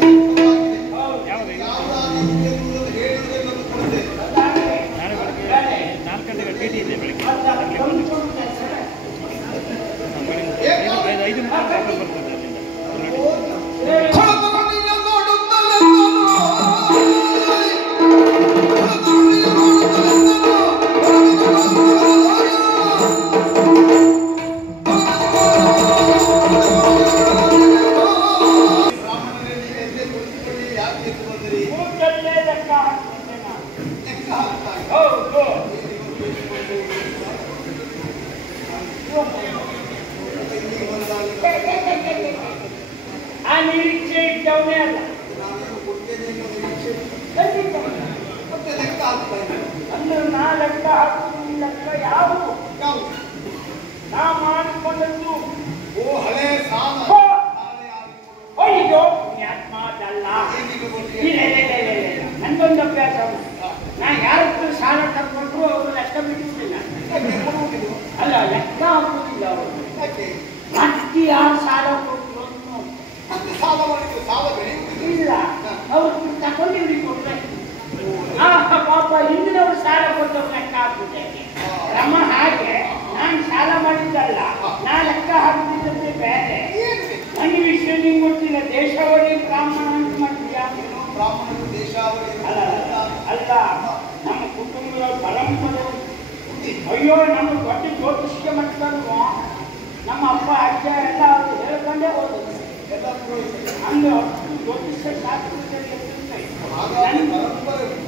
ಆ ನಿರೀಕ್ಷೆ ಇದ್ದವನೇ ಅಲ್ಲ. ಅಂದ್ರೆ ನಾ ಲೆಕ್ಕ ಹಾಕುವುದು ಲೆಕ್ಕ ಯಾವುದು ನಾ ಮಾಡಿಕೊಂಡದ್ದು ಇದು ಪುಣ್ಯಾತ್ಮ ಅದಲ್ಲ. ನಂದೊಂದು ಅಭ್ಯಾಸ ನಾ ಯಾರತ್ರ ಸಾಲ ತಗೊಂಡ್ರು ಅವರು ಲೆಕ್ಕ ಬಿಡುವುದಿಲ್ಲ. ಅಲ್ಲ ಲೆಕ್ಕ ಹಾಕುವುದಿಲ್ಲ ಅವರು. ಮತ್ತೆ ಯಾರು ಸಾಲ ಕೊಟ್ಟರು ಇಲ್ಲ ಅವರು ತಗೊಂಡಿವ್ರಿ ಕೊಟ್ರೆ ಪಾಪ ಹಿಂದಿನವರು ಸಾಲ ಕೊಟ್ಟವ್ರು ಲೆಕ್ಕ ಹಾಕುತ್ತೇನೆ. ಕ್ರಮ ಹಾಗೆ ನಾನು ಸಾಲ ಮಾಡಿದ್ದಲ್ಲ, ನಾ ಲೆಕ್ಕ ಹಾಕುತ್ತಿದ್ದಂತೆ ಬೇರೆ. ನನಗೆ ವಿಷಯ ನಿಂಗೆ ಗೊತ್ತಿಲ್ಲ. ದೇಶಾವಳಿ ಬ್ರಾಹ್ಮಣ ಅಂತ ಮಾಡ್ತೀಯಾ? ಅಲ್ಲ ನಮ್ಮ ಕುಟುಂಬದ ಪರಂಪರೆ. ಅಯ್ಯೋ ನಮ್ಮ ದೊಡ್ಡ ಜ್ಯೋತಿಷ್ಯ ಮಾಡ್ತಾರೋ ನಮ್ಮ ಅಪ್ಪ ಅಜ್ಜ ಎಲ್ಲ ಅವರು ಹೇಳ್ಕೊಂಡೇ ಹೋದ್ರು. ಅಂದ್ರೆ ಜ್ಯೋತಿಷ್ಯ ಶಾಸ್ತ್ರದಲ್ಲಿ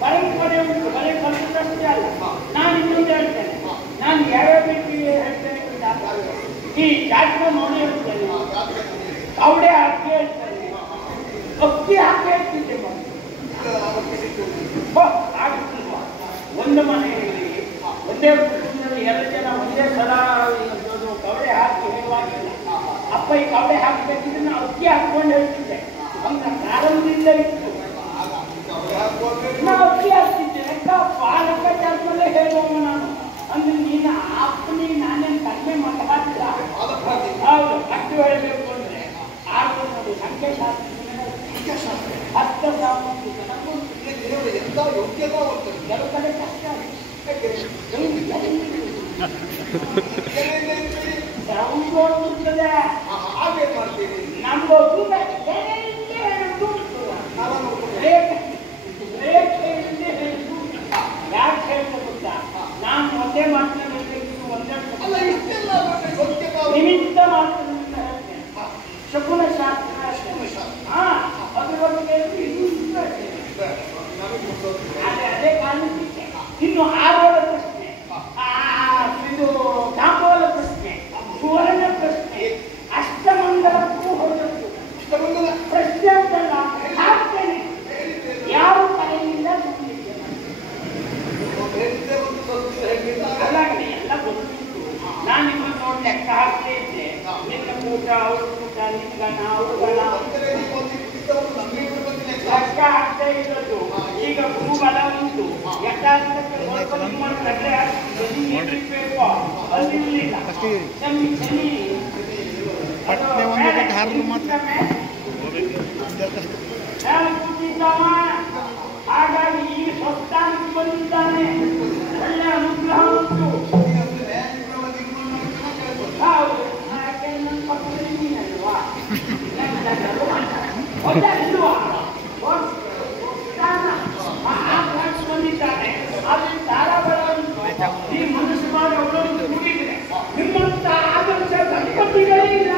ಪರಂಪರೆ ಉಂಟು. ಬರೀ ಕಲಿತಷ್ಟೇ ಅಲ್ಲ. ನಾನು ಇನ್ನೊಂದು ಹೇಳ್ತೇನೆ. ನಾನು ಯಾವ್ಯಾವ ರೀತಿ ಹೇಳ್ತೇನೆ ಈ ಜಾತಕ ನೋಡಿ ಹೇಳ್ತೇನೆ, ಕವಡೆ ಹಾಕಿ ಹೇಳ್ತೇನೆ, ಅಕ್ಕಿ ಹಾಕಿ ಹೇಳ್ತಿದ್ದೆ. ಒಂದು ಮನೆಯಲ್ಲಿ ಒಂದೇ ಕುಟುಂಬದಲ್ಲಿ 2 ಜನ ಒಂದೇ ಸಲ ಕವಡೆ ಹಾಕಿ ಹೇಳುವಾಗಿಲ್ಲ. ಅಪ್ಪ ಈ ಕವಡೆ ಹಾಕಬೇಕಿದ್ರೆ ನಾವು ಅಕ್ಕಿ ಹಾಕೊಂಡು ಹೇಳ್ತಿದ್ದೆ. ಅಂದ್ರೆ ಪ್ರಾರಂಭದಿಂದ ಇತ್ತು ನಾವು ಅಕ್ಕಿ ಹಾಕ್ತಿದ್ದೆ. ಲೆಕ್ಕಾಚಾರದಲ್ಲೇ ಹೇಳುವ ನಾನು. ಅಂದ್ರೆ ನೀನು ಅಪ್ಪನಿಗೆ ನಾನೇನು ಕಡಿಮೆ ಮಾತಾಡ್ತಿಲ್ಲ. ಹೌದು, ಅಷ್ಟು ಹೇಳಬೇಕು ಅಂದ್ರೆ ಆಗ ನೋಡಿ ಸಂಖ್ಯಾಶಾಸ್ತ್ರ 10 ಕೆಲವು ಕಡೆ ಕಷ್ಟ ನಮ್ದು ಯಾಕೆ ಹೇಳ್ತಾ ಗೊತ್ತಾ? ನಾನು ಒಂದೇ ಮಾತನ್ನ ಒಂದೇ ನಿಮಿತ್ತ ಮಾತನ್ನ ಹೇಳ್ತೇನೆ. ಶಕುನ ಶಾಸ್ತ್ರ ಅದರೊಳಗೆ ಅದೇ ಕಾರಣಕ್ಕೆ ಇನ್ನು ಆರೋಳ ಪ್ರಶ್ನೆ, ಇದು ದಾಂಬೋಲ ಪ್ರಶ್ನೆ, ಸುವರ್ಣ ಪ್ರಶ್ನೆ, ಅಷ್ಟಮಂಗಲಕ್ಕೂ ಹೋದದ್ದು. ಪ್ರಶ್ನೆ ಅಂತಲ್ಲ ಹಾಕ್ತೇನೆ. ಯಾವ ಕಲೆಯಿಂದ ಎಲ್ಲ ಗೊತ್ತಿತ್ತು. ನಾನು ನಿಮ್ಮನ್ನು ನೋಡಿ ಲೆಕ್ಕ ಹಾಕ್ತೇ ಇದ್ದೆ. ನಿನ್ನ ಕೂಟ ಅವ್ರ ಕೂಟ, ನಿನ್ಗಣ ಅವ್ರ ಗಣ ಲೆಕ್ಕ ಹಾಕ್ತಾ ಇರೋದು. ಈಗ ಗುರುಬಲ ಉಂಟು. ಯಥಾರ್ಥಕ್ಕೆ ಕಡ್ಲೆ ಬೇಕು ಅಲ್ಲಿರ್ಲಿಲ್ಲ. ಹಾಗಾಗಿ ಈ ಸ್ವಸ್ಥಾನಕ್ಕೆ ಬಂದಿದ್ದಾನೆ. ಒಳ್ಳೆ ಅನುಗ್ರಹ ಉಂಟು. ಹೌದು, ನನ್ನ ಪಕ್ಕದಲ್ಲಿ ನೀನಲ್ವಾ ಬಂದಿದ್ದಾನೆ. ಆದ್ರೆ ಧಾರಾವಾಳ ಈ ಮನುಷ್ಯ ಮಾಡಿ ಅವಳನ್ನು ಕೂಡಿದ್ರೆ ನಿಮ್ಮಂತ ಆದರ್ಶ ದಂಪತಿಗಳೇ ಇಲ್ಲ.